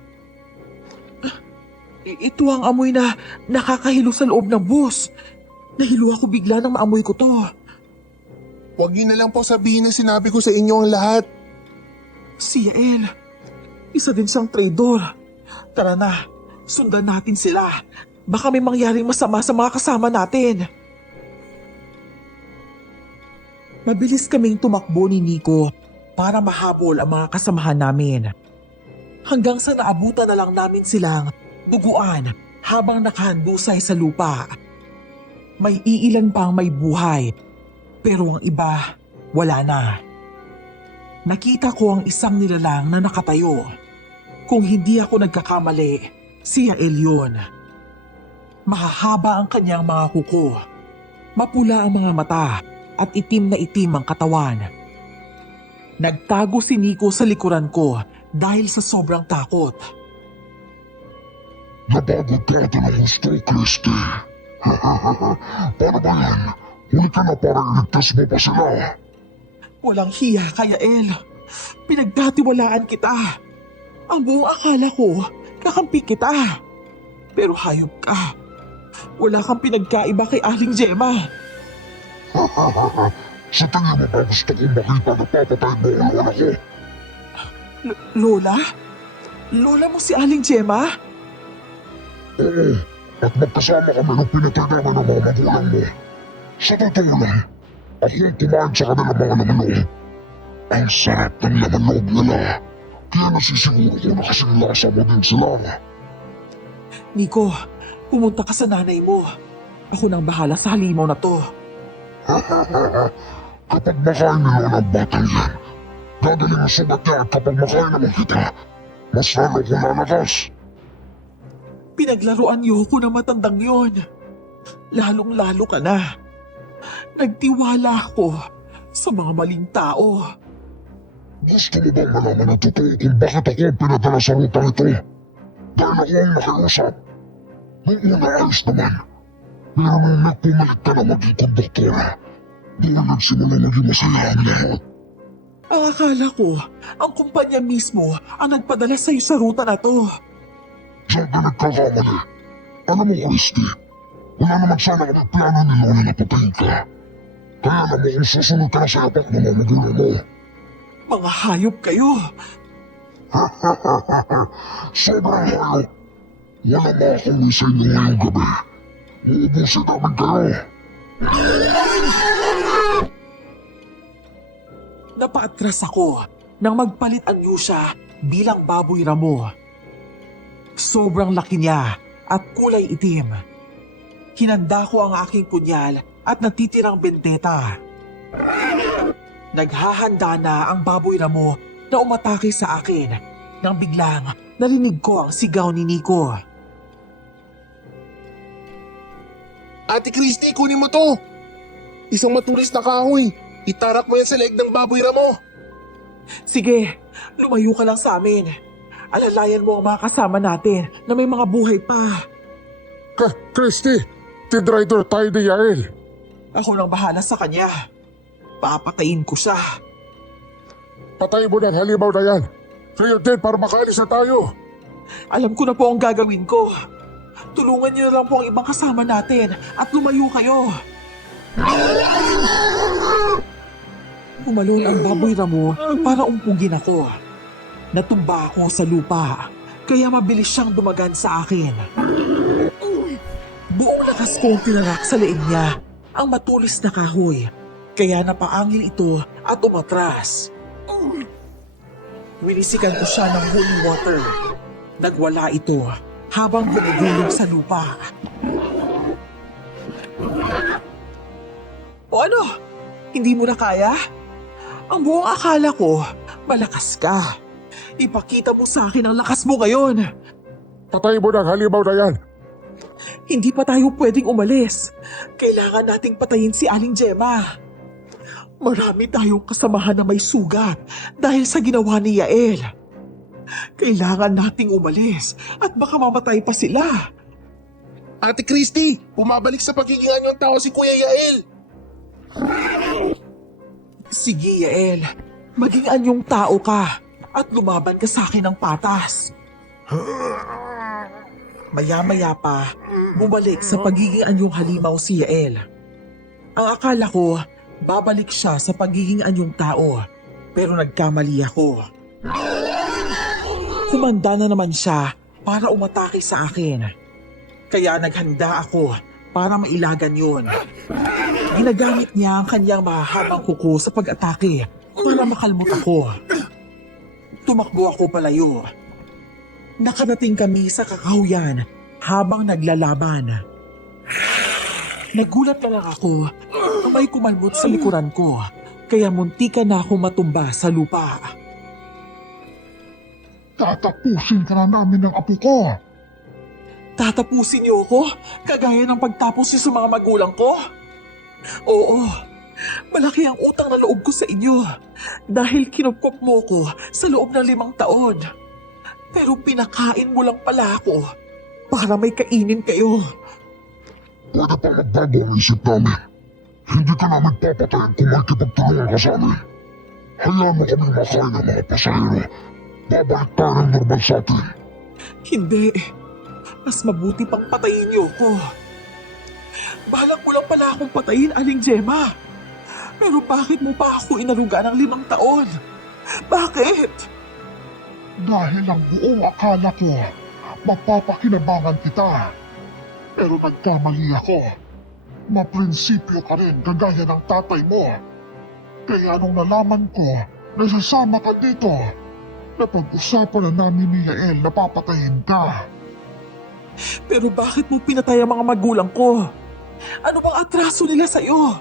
Ito ang amoy na nakakahilo sa loob ng bus. Nahilo ako bigla nang maamoy ko to. Huwag niyo na lang po sabihin na sinabi ko sa inyo ang lahat. Si Yael, isa din siyang traidor. Tara na, sundan natin sila. Baka may mangyaring masama sa mga kasama natin. Mabilis kaming tumakbo ni Nico para mahabol ang mga kasamahan namin. Hanggang sa naabutan na lang namin silang duguan habang nakahandusay sa lupa. May iilan pang may buhay, pero ang iba wala na. Nakita ko ang isang nilalang na nakatayo. Kung hindi ako nagkakamali, si Yael yun. Mahahaba ang kanyang mga kuko. Mapula ang mga mata at itim na itim ang katawan. Nagtago si Nico sa likuran ko dahil sa sobrang takot. Napagod ka ata ng gusto, Christy. Paano ba yan? Huli ka na para iligtas mo pa sila. Walang hiya ka, Yael. Pinagkatiwalaan kita. Ang buong akala ko, kakampi kita. Pero hayop ka. Wala kang pinagkaiba kay Aling Gemma. Sa tingin mo ba gusto kong makita na papatay mo ang lola ko? Lola? Lola mo si Aling Gemma? Oo, at magkasama kami nung pinatay namin ang mga magulang mo. Sa totoo lang, ako ang kumain sa kanilang mga laman-loob. Ang sarap ng laman-loob nila. Kaya nasisiguro ko na kasing lasa mo din sila. Nico, pumunta ka sa nanay mo. Ako nang bahala sa halimaw na to. Kapag makain ni Lola ang batang yan, gagaling ang sugat niya at kapag makain naman kita, mas lalo kong lalakas. Pinaglaruan niyo ko ng matandang yon. Lalong-lalo ka na. Nagtiwala ako sa mga maling tao. Gusto mo bang malaman ang totoo kung bakit ako ang pinadala sa rutang ito? Dahil ako ang nakiusap. Nung una ayos naman. Pero nung nagpumalit ka na maging konduktora, doon nagsimula maging masaya ang lahat. Ang akala ko, ang kumpanya mismo ang nagpadala sa'yo sa ruta na to. Diyan ka nagkakamali. Alam mo, Christy, wala naman sana kami plano ni Lola na patayin ka. Kaya alam mo kung susunod ka na sa yapak ng mga magulang mo. Mga hayop kayo. Sobrang hayop. Wala makakauwi sa inyo ngayong gabi. Uubusin namin kayo. Napaatras ako nang magpalit ang Yusha bilang baboy ramo. Sobrang laki niya at kulay itim. Hinanda ko ang aking punyal at natitirang bendeta. Naghahanda na ang baboy ramo na umatake sa akin nang biglang narinig ko ang sigaw ni Nico. Ate Christy, kunin mo to! Isang matulis na kahoy. Itarak mo yan sa leeg ng baboy ramo. Sige, lumayo ka lang sa amin. Alalayan mo ang mga kasama natin na may mga buhay pa. Christy, tidrider tayo ni Yael. Ako nang bahala sa kanya. Papatayin ko siya. Patay mo ng halimaw na yan. Kayo din para makaalis na tayo. Alam ko na po ang gagawin ko. Tulungan niyo na lang po ang ibang kasama natin at lumayo kayo. Umalon ang baboy ramo para umpugin ako. Natumba ako sa lupa, kaya mabilis siyang dumagan sa akin. Buong lakas kong tinarak sa leeg niya ang matulis na kahoy, kaya napaangin ito at umatras. Winisikan ko siya ng holy water. Nagwala ito habang gumugulong sa lupa. O ano? Hindi mo na kaya? Ang buong akala ko, malakas ka. Ipakita mo sa akin ang lakas mo ngayon. Patay mo ng halimaw na yan. Hindi pa tayo pwedeng umalis. Kailangan nating patayin si Aling Gemma. Marami tayong kasamahan na may sugat dahil sa ginawa ni Yael. Kailangan nating umalis at baka mamatay pa sila. Ate Christy, bumabalik sa pagiging anyong tao si Kuya Yael. Sige, Yael. Maging anyong tao ka at lumaban ka sa akin ng patas. Maya-maya pa, bumalik sa pagiging anyong halimaw si Yael. Ang akala ko, babalik siya sa pagiging anyong tao, pero nagkamali ako. Kumanda na naman siya para umatake sa akin. Kaya naghanda ako para mailagan yun. Ginagamit niya ang kanyang mahahabang kuko sa pag-atake para makalmot ako. Tumakbo ako palayo. Nakarating kami sa kakahuyan habang naglalaban. Nagulat na lang ako na may kumalmot sa likuran ko, kaya muntikan na ako matumba sa lupa. Tatapusin ka na namin ng apo ko. Tatapusin niyo ako kagaya ng pagtapos niyo sa mga magulang ko? Oo, malaki ang utang na loob ko sa inyo dahil kinupkop mo ko sa loob ng 5 taon. Pero pinakain mo lang pala ako para may kainin kayo. Pwede pa magbago ang isip namin. Hindi ka namin papatayin kung may kipagtulungan ka sa amin. Hayaan mo kami makain ng mga pasahero. Babalik tayo ng normal sa atin. Hindi. Mas mabuti pang patayin niyo ko. Balak ko lang pala akong patayin, Aling Gemma. Pero bakit mo pa ako inaruga ng 5 taon? Bakit? Dahil ang buong akala ko, mapapakinabangan kita. Pero nagkamali ako. Maprinsipyo ka rin kagaya ng tatay mo. Kaya nung nalaman ko na sasama ka dito, napag-usapan na namin ni Yael na papatayin ka. Pero bakit mo pinatay ang mga magulang ko? Ano bang atraso nila sa'yo?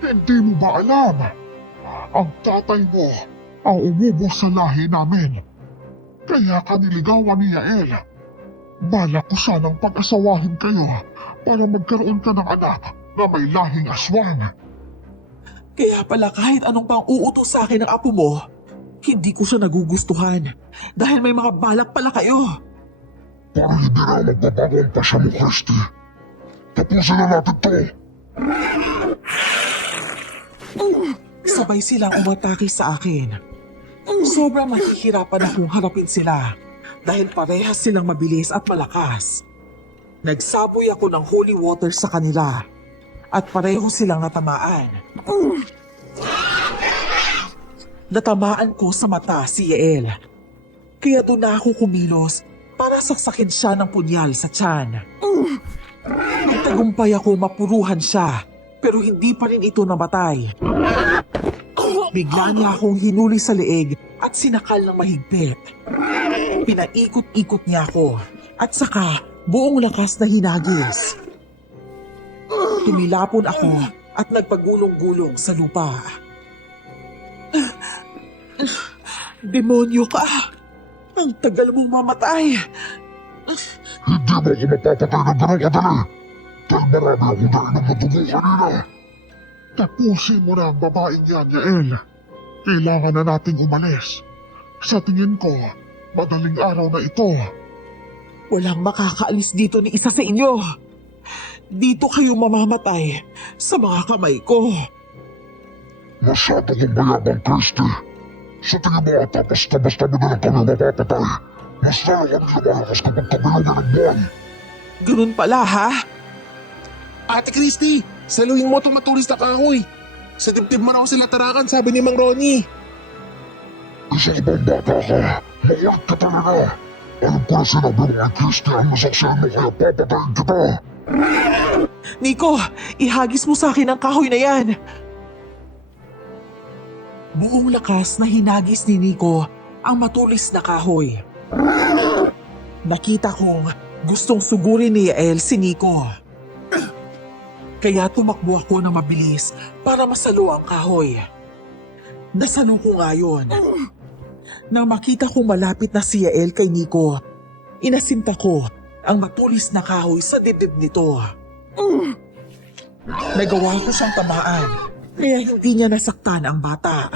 Hindi mo ba alam? Ang tatay mo ang umubos sa lahi namin. Kaya ka niligawan ni Yael. Balak ko sanang pag-asawahin kayo para magkaroon ka ng anak na may lahing aswang. Kaya pala kahit anong pang uutos sa akin ng apo mo, hindi ko siya nagugustuhan dahil may mga balak pala kayo. Para hindi na magbabago ang pasya mo, Christy. Tapusin na natin to. Sabay silang umatake sa akin. Sobrang mahihirapan akong harapin sila dahil parehas silang mabilis at malakas. Nagsaboy ako ng holy water sa kanila at pareho silang natamaan. Natamaan ko sa mata si Yael. Kaya doon na ako kumilos para saksakin siya ng punyal sa tiyan. Nagtagumpay ako mapuruhan siya pero hindi pa rin ito namatay. Bigla niya akong hinuli sa leeg at sinakal ng mahigpit. Pinaikot-ikot niya ako at saka buong lakas na hinagis. Tumilapon ako at nagpagulong-gulong sa lupa. Demonyo ka! Ang tagal mong mamatay! Hindi mo ako mapapatay ng ganun kadali. Dahil marami akong nainom na dugo kanina. Tapusin mo na ang babaeng yan, Yael. Kailangan na nating umalis. Sa tingin ko, madaling araw na ito. Walang makakaalis dito ni isa sa inyo. Dito kayo mamamatay sa mga kamay ko. Masyado kong mayabang, Christy. Sa tingin mo ata, basta-basta mo na lang kami mapapatay. Mas lalo kami lumalakas kapag kabilog ng buwan. Ganun pala ha? Ate Christy, saluhin mo itong matulis na kahoy. Sa dibdib mo na ako sila tarakan, sabi ni Mang Ronnie. Isang bang bata ka. Makulit ka talaga. Alam ko na sinabi mo kay Christy ang masaksiyan mo kaya papatayin kita. Nico, ihagis mo sa akin ang kahoy na yan. Buong lakas na hinagis ni Nico ang matulis na kahoy. Nakita kong gustong sugurin ni Yael si Nico. Kaya tumakbo ako ng mabilis para masalo ang kahoy. Nasalo ko nga yun. Nang makita kong malapit na si Yael kay Nico, inasinta ko ang matulis na kahoy sa dibdib nito. Nagawa ko siyang tamaan, kaya hindi niya nasaktan ang bata.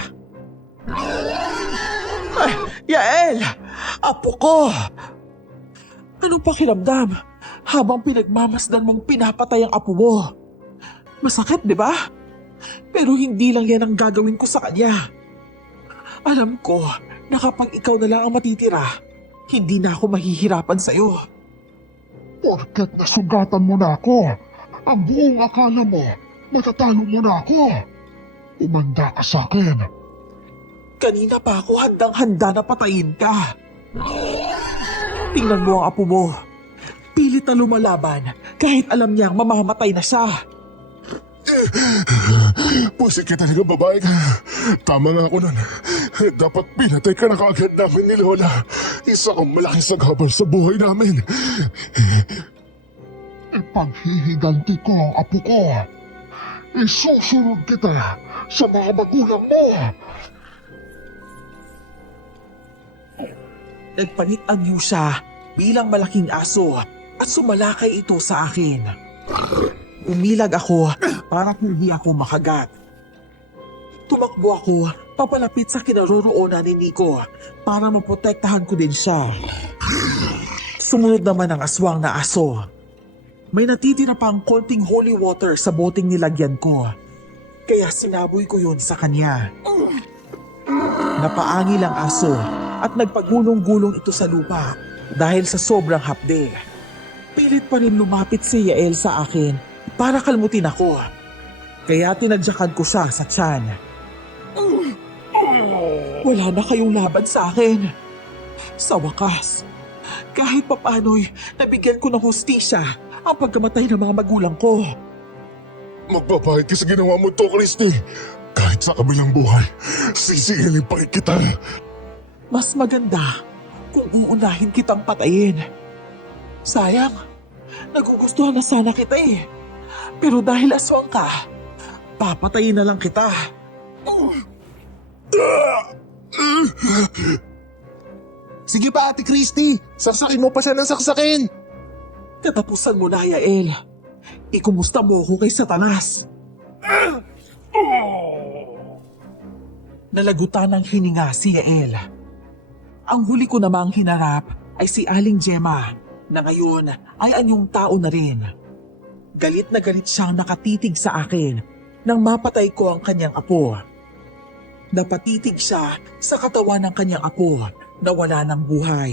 Ay, Yael! Apo ko! Anong pakiramdam habang pinagmamasdan mong pinapatay ang apo mo? Masakit, di ba? Pero hindi lang yan ang gagawin ko sa kanya. Alam ko na kapag ikaw na lang ang matitira, hindi na ako mahihirapan sa'yo. Porket nasugatan mo na ako, ang buong akala mo, matatalo mo na ako. Umanda ka sa akin. Kanina pa ako handang-handa na patayin ka. Tingnan mo ang apo mo. Pilit na lumalaban kahit alam niyang mamamatay na siya. Pusik ka talaga, babae ka. Tama nga ako nun. Dapat pinatay ka na kaagad namin ni Lola. Isa kang malaking sagabal sa buhay namin. Ipaghihiganti ko ang apo ko. Isusunod kita sa mga magulang mo. Nagpanit-anyo siya bilang malaking aso at sumalakay ito sa akin. Umilag ako para hindi ako makagat. Tumakbo ako papalapit sa kinaroroonan ni Nico para maprotektahan ko din siya. Sumunod naman ang aswang na aso. May natitira pang konting holy water sa boteng nilagyan ko, kaya sinaboy ko yun sa kanya. Napaangil ang aso at nagpagulong-gulong ito sa lupa dahil sa sobrang hapde. Pilit pa rin lumapit si Yael sa akin para kalmutin ako, kaya tinadyakan ko siya sa tiyan. Wala na kayong laban sa akin. Sa wakas, kahit papano'y nabigyan ko ng hustisya ang pagkamatay ng mga magulang ko. Magpapahid ka sa ginawa mo to, Christy. Kahit sa kabilang buhay, sisingilin pa rin kita. Mas maganda kung uunahin kitang patayin. Sayang, nagugustuhan na sana kita eh. Pero dahil aswang ka, papatayin na lang kita. Sige pa, Ate Christy. Saksakin mo pa siya ng saksakin. Katapusan mo na, Yael. Ikumusta mo ako kay Satanas. Nalagutan ng hininga si Yael. Ang huli ko namang hinarap ay si Aling Gemma na ngayon ay anyong tao na rin. Galit na galit siyang nakatitig sa akin nang mapatay ko ang kanyang apo. Napatitig siya sa katawan ng kanyang apo na wala ng buhay.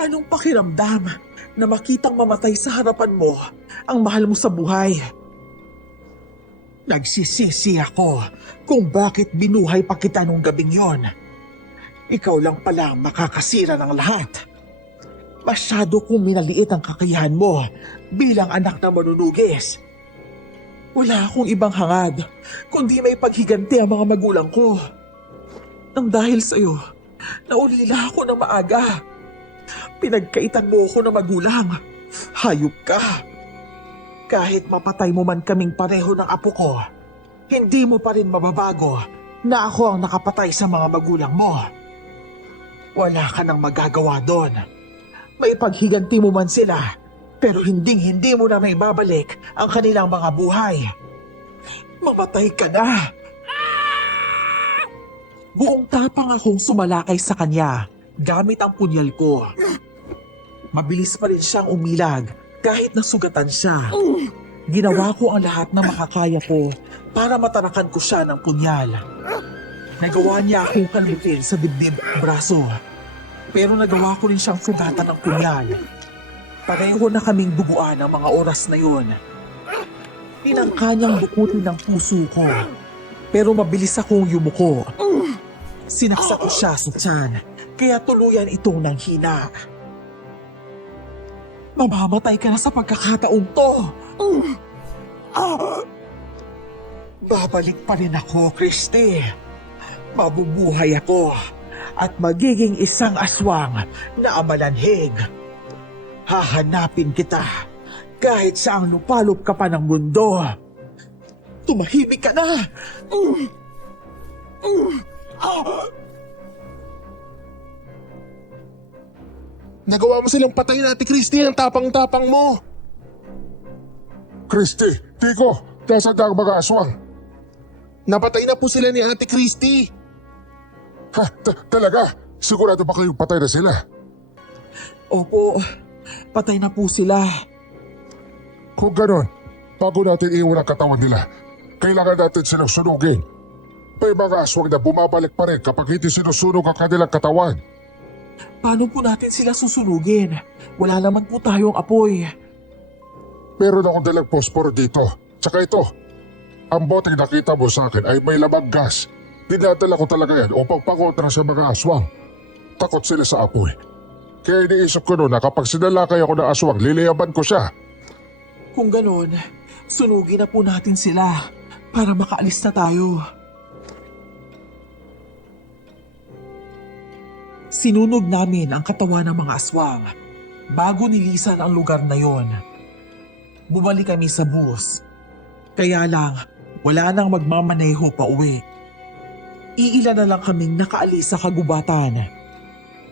Anong pakiramdam na makitang mamatay sa harapan mo ang mahal mo sa buhay? Nagsisisi ako kung bakit binuhay pa kita nung gabing yon. Ikaw lang pala ang makakasira ng lahat. Masyado kong minaliit ang kakayahan mo bilang anak na manunugis. Wala akong ibang hangad kundi may paghiganti ang mga magulang ko. Nang dahil sa'yo, naulila ako ng maaga. Pinagkaitan mo ako ng magulang. Hayop ka. Kahit mapatay mo man kaming pareho ng apo ko, hindi mo pa rin mababago na ako ang nakapatay sa mga magulang mo. Wala ka nang magagawa doon. May paghiganti mo man sila, pero hindi mo na may babalik ang kanilang mga buhay. Mamatay ka na! Buong tapang akong sumalakay sa kanya gamit ang punyal ko. Mabilis pa rin siyang umilag kahit nasugatan siya. Ginawa ko ang lahat na makakaya ko para matarakan ko siya ng punyal. Nagawa niya akong kalutin sa dibdib braso. Pero nagawa ko rin siyang sugatan ng punyal. Pareho na kaming duguan ang mga oras na yun. Tinangka niyang bukutin ng puso ko. Pero mabilis akong yumuko. Sinaksak ko siya sa tiyan, kaya tuluyan itong nanghina. Mamamatay ka na sa pagkakataong to. Babalik pa rin ako, Christy. Mabubuhay ako at magiging isang aswang na amalanhig. Hahanapin kita kahit saang lupalop ka pa ng mundo. Tumahimik ka na! Nagawa mo silang patayin, Ate Christy, ang tapang-tapang mo. Christy, Tiko, nasa ang mga aswang. Napatay na po sila ni Ate Christy. Ha, talaga? Sigurado ba kayong patay na sila? Opo, patay na po sila. Kung ganon, bago natin iwan ang katawan nila, kailangan natin silang sunugin. May mga aswang na bumabalik pa rin kapag hindi sinusunog ang kanilang katawan. Paano po natin sila susunugin? Wala naman po tayong apoy. Meron akong dalang posporo dito. Tsaka ito, ang boteng nakita mo sa akin ay may lamang gas. Dinadala ko talaga yan upang pakontra sa mga aswang. Takot sila sa apoy. Kaya iniisip ko noon na kapag sinalakay ako ng aswang, liliyaban ko siya. Kung ganon, sunugin na po natin sila para makaalis na tayo. Sinunog namin ang katawan ng mga aswang bago nilisan ang lugar na yon. Bumalik kami sa bus. Kaya lang, wala nang magmamaneho pa uwi. Iilan na lang kaming nakaalis sa kagubatan.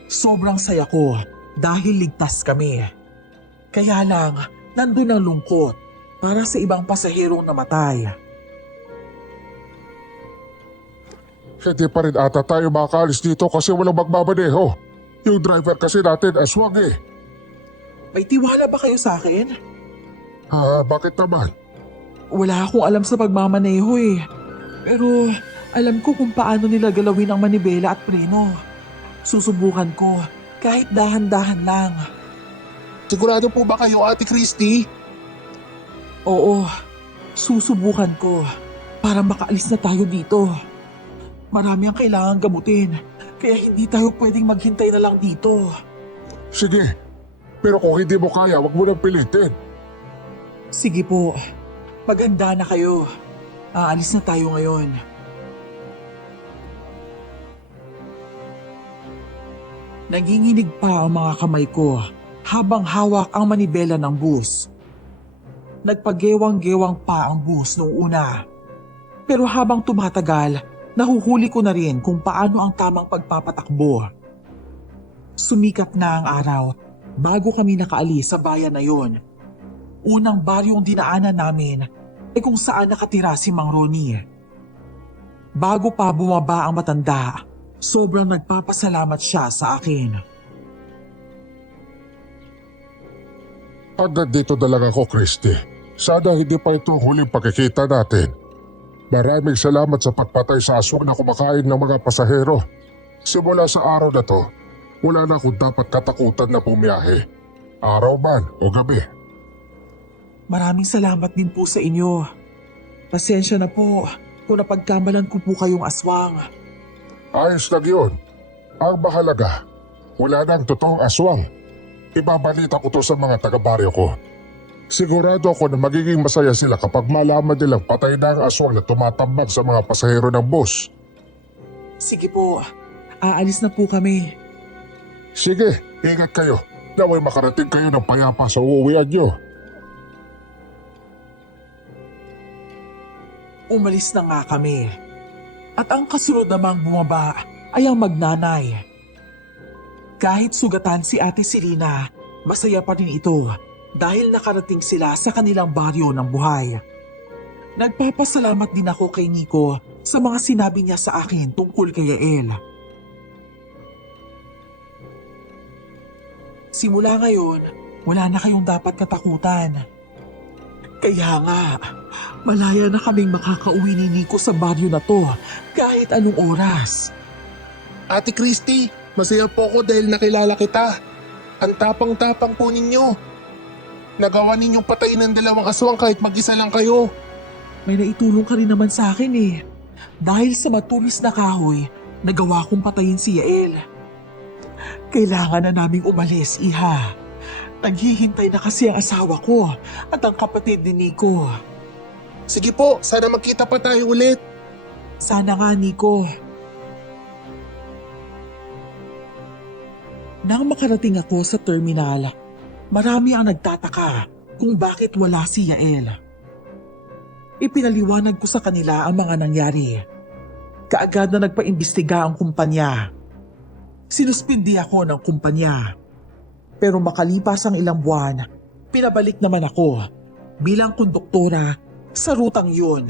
Sobrang saya ko dahil ligtas kami. Kaya lang, nandun ang lungkot para sa ibang pasaherong namatay. Hindi pa rin ata tayo makaalis dito kasi walang magmamaneho. Yung driver kasi natin aswang eh. May tiwala ba kayo sa akin? Bakit naman? Wala akong alam sa pagmamaneho eh. Pero alam ko kung paano nila galawin ang manibela at preno. Susubukan ko kahit dahan-dahan lang. Sigurado po ba kayo, Ate Christy? Oo, susubukan ko para makaalis na tayo dito. Marami ang kailangan gamutin, kaya hindi tayo pwedeng maghintay na lang dito. Sige, pero kung hindi mo kaya, wag mo nang pilitin. Sige po, maghanda na kayo. Aalis na tayo ngayon. Nanginginig pa ang mga kamay ko habang hawak ang manibela ng bus. Nagpagewang-gewang pa ang bus noong una. Pero habang tumatagal, nahuhuli ko na rin kung paano ang tamang pagpapatakbo. Sumikat na ang araw bago kami nakaalis sa bayan na yon. Unang baryong dinaanan namin ay kung saan nakatira si Mang Ronnie. Bago pa bumaba ang matanda, sobrang nagpapasalamat siya sa akin. Hanggang dito na lang ako, Christy. Sana hindi pa ito huling pagkikita natin. Maraming salamat sa pagpatay sa aswang na kumakain ng mga pasahero. Simula sa araw na to, wala na akong dapat katakutan na pumiyahe. Araw man o gabi. Maraming salamat din po sa inyo. Pasensya na po kung napagkamalan ko po kayong aswang. Ayos lang yun. Ang mahalaga, wala nang totoong aswang. Ibabalita ko to sa mga taga-baryo ko. Sigurado ako na magiging masaya sila kapag malaman nilang patay na ang aswang na tumatambak sa mga pasahero ng bus. Sige po, aalis na po kami. Sige, ingat kayo. Naway makarating kayo ng payapa sa uuwian nyo. Umalis na nga kami. At ang kasunod namang bumaba ay ang magnanay. Kahit sugatan si Ate Selena, masaya pa rin ito dahil nakarating sila sa kanilang baryo ng buhay. Nagpapasalamat din ako kay Nico sa mga sinabi niya sa akin tungkol kay Yael. Simula ngayon, wala na kayong dapat katakutan. Kaya nga, malaya na kaming makakauwi ni Nico sa baryo na to kahit anong oras. Ate Christy, masaya po ako dahil nakilala kita. Ang tapang-tapang po ninyo. Nagawa ninyong patayin ng 2 aswang kahit mag-isa lang kayo. May naitulong ka rin naman sa akin eh. Dahil sa matulis na kahoy, nagawa kong patayin si Yael. Kailangan na naming umalis, iha. Naghihintay na kasi ang asawa ko at ang kapatid ni Nico. Sige po, sana magkita pa tayo ulit. Sana nga, Nico. Nang makarating ako sa terminal, marami ang nagtataka kung bakit wala si Yael. Ipinaliwanag ko sa kanila ang mga nangyari. Kaagad na nagpaimbestiga ang kumpanya. Sinuspindi ako ng kumpanya. Pero makalipas ang ilang buwan, pinabalik naman ako bilang konduktora sa rutang yun.